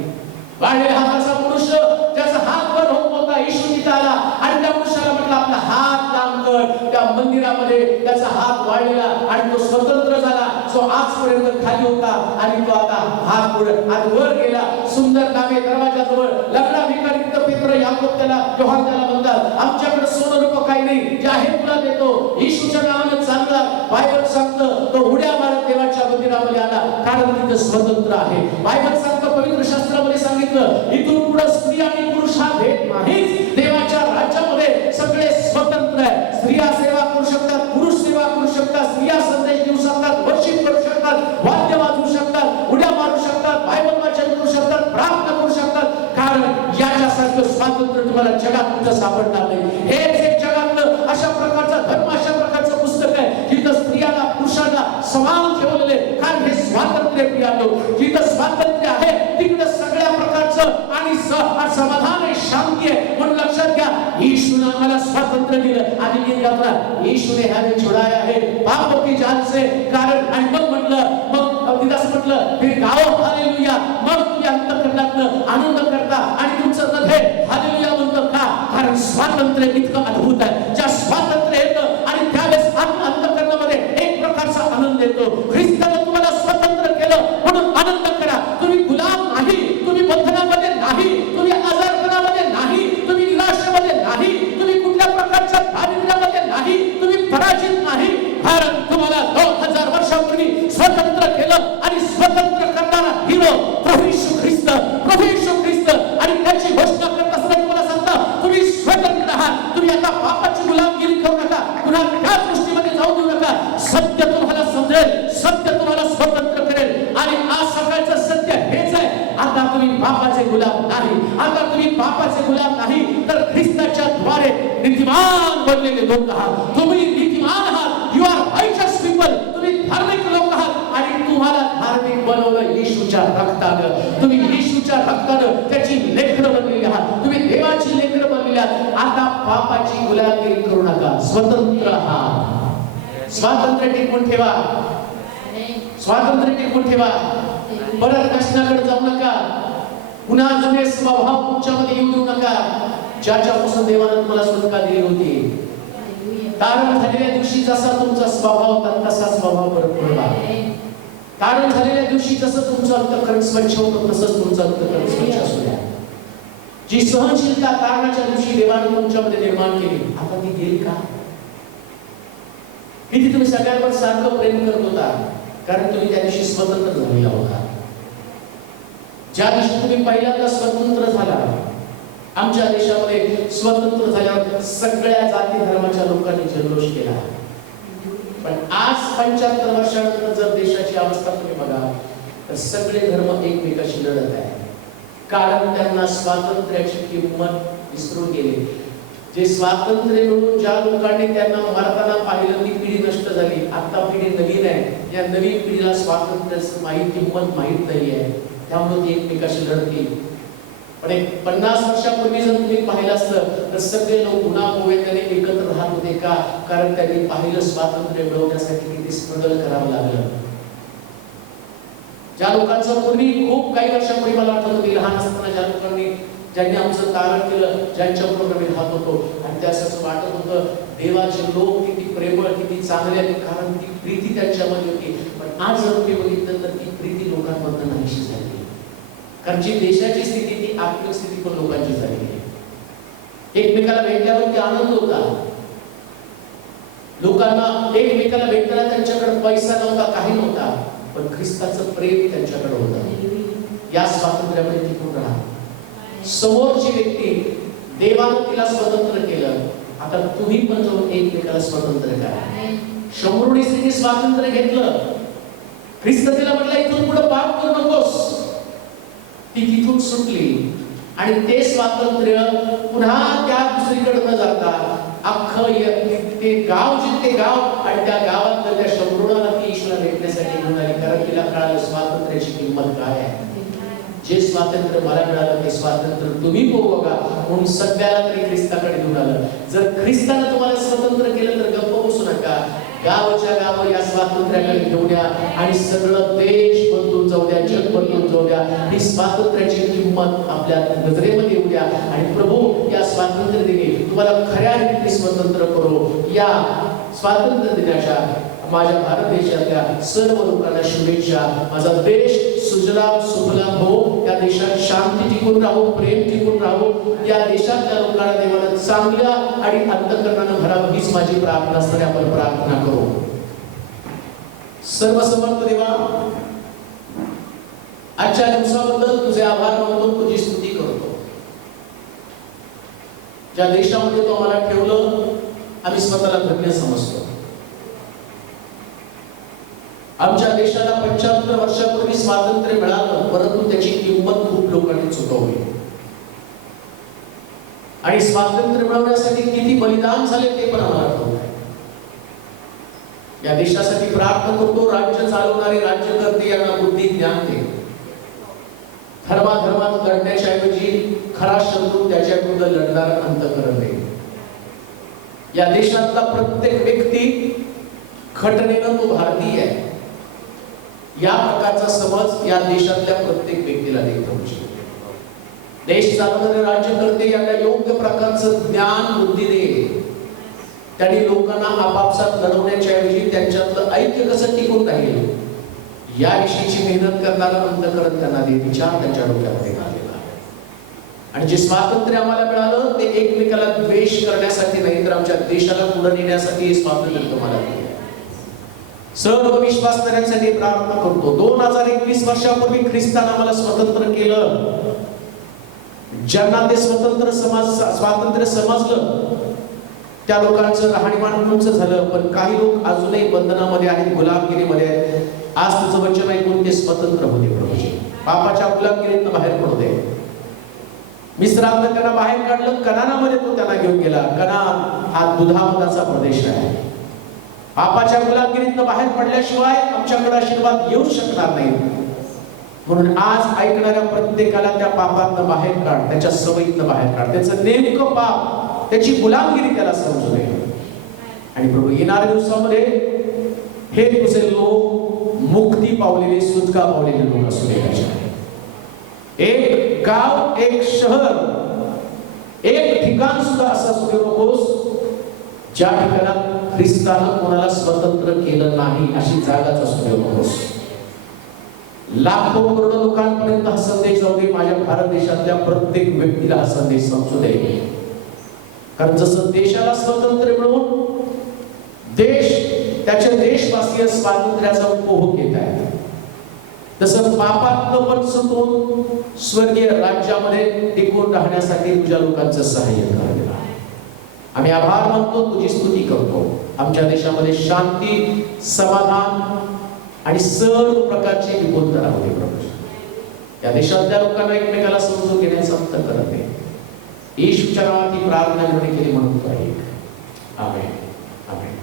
वाढलेल्या हाताचा पुरुष ज्याचा हात वर होत होता, येशू तिथं आला आणि त्या पुरुषाला म्हटलं आपला हात लांब कर. त्या मंदिरामध्ये त्याचा हात वाढलेला आणि तो स्वतंत्र झाला. जो आजपर्यंत खाली होता आणि तो आता हात पुढे आज वर गेला. सुंदर नामे दरवाजाजवळ लग्ना भिकारी पेत्र याकोब त्याला योहान त्याला म्हणतात. आमच्याकडे सोनं रूप काही नाही, जे आहे तुला देतो. येशूच्या नावाने चालला. बायबल सांगतं तो उड्या मारत देवाच्या मंदिरामध्ये आला, कारण तिथे स्वतंत्र आहे. बायबल सांगतं, पवित्र शास्त्रामध्ये सांगितलं इथून पुढे स्त्री आणि पुरुष हा भेद नाहीच. देवाच्या राज्यामध्ये सगळे स्वतंत्र आहे. स्त्रिया सेवा करू शकतात, पुरुष सेवा करू शकतात, स्त्रिया संदेश देऊ शकतात, वर्शिप करू शकतात, वाद्य वाजवू शकतात, उड्या मारू शकतात, बायबल वाचन करू शकतात, प्रार्थना करू शकतात. कारण याच्यासारखं स्वातंत्र्य तुम्हाला जगात कुठं सापडणार नाही. हेच एक जगातलं अशा प्रकारचा धर्म, अशा प्रकारचं पुस्तक आहे जिथं स्त्रियांना पुरुषांना समान ठेवलेले. कारण हे स्वातंत्र्य प्रियानो, जिथं स्वातंत्र्य आहे तिकडे सगळ्या प्रकारचं आणि समाधान आहे, शांती आहे. म्हणून लक्षात घ्या, यीशुने आम्हाला स्वातंत्र्य दिलं. आणि मी कहता यीशुने हमें छुड़ाया है पाप की जाल से. कारण आणि मग म्हटलं, मग दिदास म्हटलं फिर गाओ हालेलुया. मग तुम्ही अंतःकरणातनं आनंद करता आणि तुमचं हृदय हालेलुया म्हणतं का? कारण स्वातंत्र्य इतकं अद्भुत आहे. ज्या स्वातंत्र्य येतं आणि त्यावेळेस अंतःकरणामध्ये एक प्रकारचा आनंद येतो. ख्रिस्ताने तुम्हाला स्वतंत्र केलं म्हणून आनंद करा. तुम्ही गुलाम नाही, तुम्ही बंधनामध्ये नाही, तुम्ही आजारपणामध्ये नाही, तुम्ही निराशेमध्ये नाही, तुम्ही कुठल्या प्रकारच्या दारिद्र्यामध्ये नाही, तुम्ही पराजित नाही. कारण तुम्हाला 2000 वर्षापूर्वी स्वतंत्र केलं आणि स्वतंत्र करणारा हिरो प्रभू येशू ख्रिस्त, प्रभू येशू ख्रिस्त. आणि त्याची घोषणा करत असताना तुम्हाला सांगता तुम्ही स्वतंत्र आहात. तुम्ही आता पापाची गुलामगिरी करू नका, पुन्हा त्या दृष्टीमध्ये जाऊ देऊ नका. सत्य तुम्हाला समजेल, सत्य तुम्हाला स्वतंत्र करेल. आणि आज सकाळचं सत्य हेच आहे, आता तुम्ही पापाचे गुलाम नाही. आता तुम्ही पापाचे गुलाम नाही तर ख्रिस्ताच्या द्वारे नीतिमान बनलेले लोक आहात. तुम्ही नीतिमान आहात. You are righteous people. तुम्ही धार्मिक लोक आहात आणि तुम्हाला धार्मिक बनवलं येशूच्या रक्तानं. तुम्ही येशूच्या रक्तानं त्याची लेकरं बनलेली आहात. तुम्ही देवाची लेकरं बनलेली आहात. आता पापाची गुलामगिरी करू नका, स्वतंत्र आहात. स्वातंत्र्य टिकवून ठेवा, स्वातंत्र्य टिकवून ठेवा. परत कष्टाकडे जाऊ नका. पुन्हा जुने स्वभाव तुमच्यामध्ये येऊ देऊ नका. ज्याच्यापासून देवाने तुम्हाला सुटका दिली होती. तारण झालेल्या दिवशी जसा तुमचा स्वभाव होता तसा स्वभाव परत ठेवा. तारण झालेल्या दिवशी जसं तुमचं अंतःकरण स्वच्छ होतं तसंच तुमचं अंतःकरण स्वच्छ असू द्या. जी सहनशीलता तारणाच्या दिवशी देवाने तुमच्यामध्ये निर्माण केली, आता ती गेली का? किती तुम्ही सगळ्यांवर सारखं प्रेम करत होता, कारण तुम्ही त्या दिवशी स्वतंत्र झालेला होता. ज्या दिवशी तुम्ही पहिल्यांदा स्वतंत्र झाला, आमच्या देशामध्ये स्वतंत्र झाल्यावर सगळ्या जाती धर्माच्या लोकांनी जल्लोष केला. पण आज 75 वर्षानंतर जर देशाची अवस्था तुम्ही बघा तर सगळे धर्म एकमेकाशी लढत आहे. कारण त्यांना स्वातंत्र्याची किंमत विसरून गेले. जे स्वातंत्र्य मिळून ज्या लोकांनी त्यांना मरताना पाहिलं ती पिढी नष्ट झाली. आता पिढी नवीन आहे, या नवीन पिढीला स्वातंत्र्याची किंमत माहीत नाही आहे, त्यामुळे ती एकमेकाशी लढती. पण एक 50 वर्षापूर्वी जर तुम्ही पाहिलं असतं तर सगळे लोक गुन्हा गोव्याने एकत्र राहत होते का? कारण त्यांनी पाहिलं स्वातंत्र्य मिळवण्यासाठी किती स्ट्रगल करावं लागलं. ज्या लोकांचं पूर्वी खूप काही वर्षापूर्वी मला आठवत होती, लहान असताना ज्या लोकांनी ज्यांनी आमचं तारण केलं, ज्यांच्याबरोबर आम्ही राहत होतो आणि त्यासाठी वाटत होतं देवाचे लोक किती प्रेमळ, किती चांगले आहेत, कारण ती प्रीती त्यांच्यामध्ये होती. पण आज जर तुम्ही बघितलं तर ती प्रीती लोकांमधून नाहीशी झाली. कारण जी देशाची स्थिती ती आर्थिक स्थिती पण लोकांची झाली आहे. एकमेकाला भेटल्यावर ती आनंद होता. लोकांना एकमेकाला भेटताना त्यांच्याकडे पैसा नव्हता, काही नव्हता, पण ख्रिस्ताचं प्रेम त्यांच्याकडे होतं. या स्वातंत्र्यामध्ये टिकून राहा. समोरची व्यक्ती देवानं तिला स्वतंत्र केलं, आता तुम्ही पण जाऊन एकमेकाला स्वतंत्र करा. शंभरुणी स्त्रीने स्वातंत्र्य घेतलं. ख्रिस्त तिला म्हटलं इथून पुढे पाप करू नकोस. ती तिथून सुटली आणि ते स्वातंत्र्य पुन्हा त्या दुसरीकडे न जाता अख्खं ते गाव जिथे गाव आणि त्या गावात त्या शंभरुणाला ती ईश्वराला भेटण्यासाठी घेऊन आली. कारण तिला कळालं स्वातंत्र्याची किंमत काय आहे. जे स्वातंत्र्य मला मिळालं ते स्वातंत्र्य तुम्ही भोगा म्हणून सगळ्याला तरी ख्रिस्ताकडे घेऊन आलं. जर ख्रिस्तानं तुम्हाला स्वतंत्र केलं तर गप्प बसू नका. गावाच्या गाव या स्वातंत्र्याकडे घेऊन या आणि सगळं देश बदलून जाऊ द्या, जग बदलून जाऊ द्या. ही स्वातंत्र्याची किंमत आपल्या नजरेमध्ये येऊ द्या आणि प्रभू या स्वातंत्र्य दिनी तुम्हाला खऱ्या रीतीने स्वतंत्र करू. या स्वातंत्र्य दिनाच्या माझ्या भारत देशातल्या सर्व लोकांना शुभेच्छा. माझा देश सुजलाम सुफलाम हो, या देशात शांती टिकून राहू, प्रेम टिकून राहू. या देशातल्या लोकांना देवाला चांगल्या आणि अंतःकरणानं भरावं हीच माझी प्रार्थना असते. आपण प्रार्थना करू. सर्वसमर्थ देवा, आजच्या दिवसाबद्दल तुझे आभार मानतो, तुझी स्तुती करतो. ज्या देशामध्ये तू आम्हाला ठेवलं आम्ही स्वतःला धन्य समजतो. आमच्या देशाला 75 वर्षापूर्वी स्वातंत्र्य मिळालं, परंतु त्याची किंमत खूप लोकांनी चुकवली आणि स्वातंत्र्य मिळवण्यासाठी किती बलिदान झाले ते पण आम्हाला ठाऊक आहे. या देशासाठी प्रार्थना करतो. राज्य चालवणारे राज्यकर्ते यांना बुद्धी ज्ञान दे. धर्मात लढण्याच्या ऐवजी खरा शत्रू त्याच्या विरुद्ध लढणारा अंतःकरण दे. या देशातला प्रत्येक व्यक्ती घटनेनं तो भारतीय आहे या प्रकारचा समज या देशातल्या प्रत्येक व्यक्तीला देतो. देश चालवणारे राज्यकर्ते यांना योग्य प्रकारचं ज्ञान बुद्धी दे. त्यांनी लोकांना आपापसात लढवण्याच्या ऐवजी त्यांच्यातलं ऐक्य कसं टिकून राहील याविषयीची मेहनत करणारा अंतःकरण त्यांना दे. विचार त्यांच्या डोक्यामध्ये घालेला आहे. आणि जे स्वातंत्र्य आम्हाला मिळालं ते एकमेकाला द्वेष करण्यासाठी नाही, तर आमच्या देशाला पुढे नेण्यासाठी हे स्वातंत्र्य तुम्हाला दिले. सर्व विश्वासणाऱ्यांसाठी प्रार्थना करतो. 2021 वर्षापूर्वी ख्रिस्तानं आम्हाला स्वतंत्र केलं. ज्यांना ते स्वातंत्र्य समजलं त्या लोकांचं राहणीमान उंच झालं, पण काही लोक अजूनही बंधनामध्ये आहेत, गुलामगिरीमध्ये आहेत. आज तुझं वचन ऐकून ते स्वतंत्र होते. प्रभूजी पापाच्या गुलामगिरीतून बाहेर पडू दे. मिस्रातनं त्यांना बाहेर काढलं, कनानामध्ये तो त्यांना घेऊन गेला. कनान हा दुधामधाचा प्रदेश आहे. पापाच्या गुलामगिरीतून बाहेर पडल्याशिवाय आमच्याकडे आशीर्वाद येऊ शकणार नाही. म्हणून आज ऐकणाऱ्या प्रत्येकाला त्या पापातनं बाहेर काढ, त्याच्या सवयीतनं बाहेर काढ. त्याचं नेमकं पाप, त्याची गुलामगिरी त्याला समजू दे. आणि प्रभू येणाऱ्या दिवसामध्ये हे तुझे लोक मुक्ती पावलेले, सुटका पावलेले लोक असू दे. एक गाव, एक शहर, एक ठिकाण सुद्धा असं असू देऊ नकोस ज्या ठिकाणात ख्रिस्तानं कोणाला स्वतंत्र केलं नाही अशी जागाच असू देऊ नकोस. लाखो करोडो लोकांपर्यंत हा संदेश जाऊ दे. माझ्या भारत देशातल्या प्रत्येक व्यक्तीला हा संदेश समजू दे. कारण जसं देशाला स्वातंत्र्य मिळवून देश त्याचे देशवासीय स्वातंत्र्याचा उपभोग घेत आहेत, तसं पापातनं पण सुटून स्वर्गीय राज्यामध्ये टिकून राहण्यासाठी तुझ्या लोकांचं सहाय्य करावे. आम्ही आभार मानतो, तुझी स्तुती करतो. आमच्या देशामध्ये शांती, समाधान आणि सर्व प्रकारची विपुलता राहू दे. प्रभू या देशातल्या लोकांना एकमेकाला समजून घेण्याचा अंतःकरण दे. येशूच्या नावात ही प्रार्थना विनंती केली म्हणून आहे. आमेन. आमेन.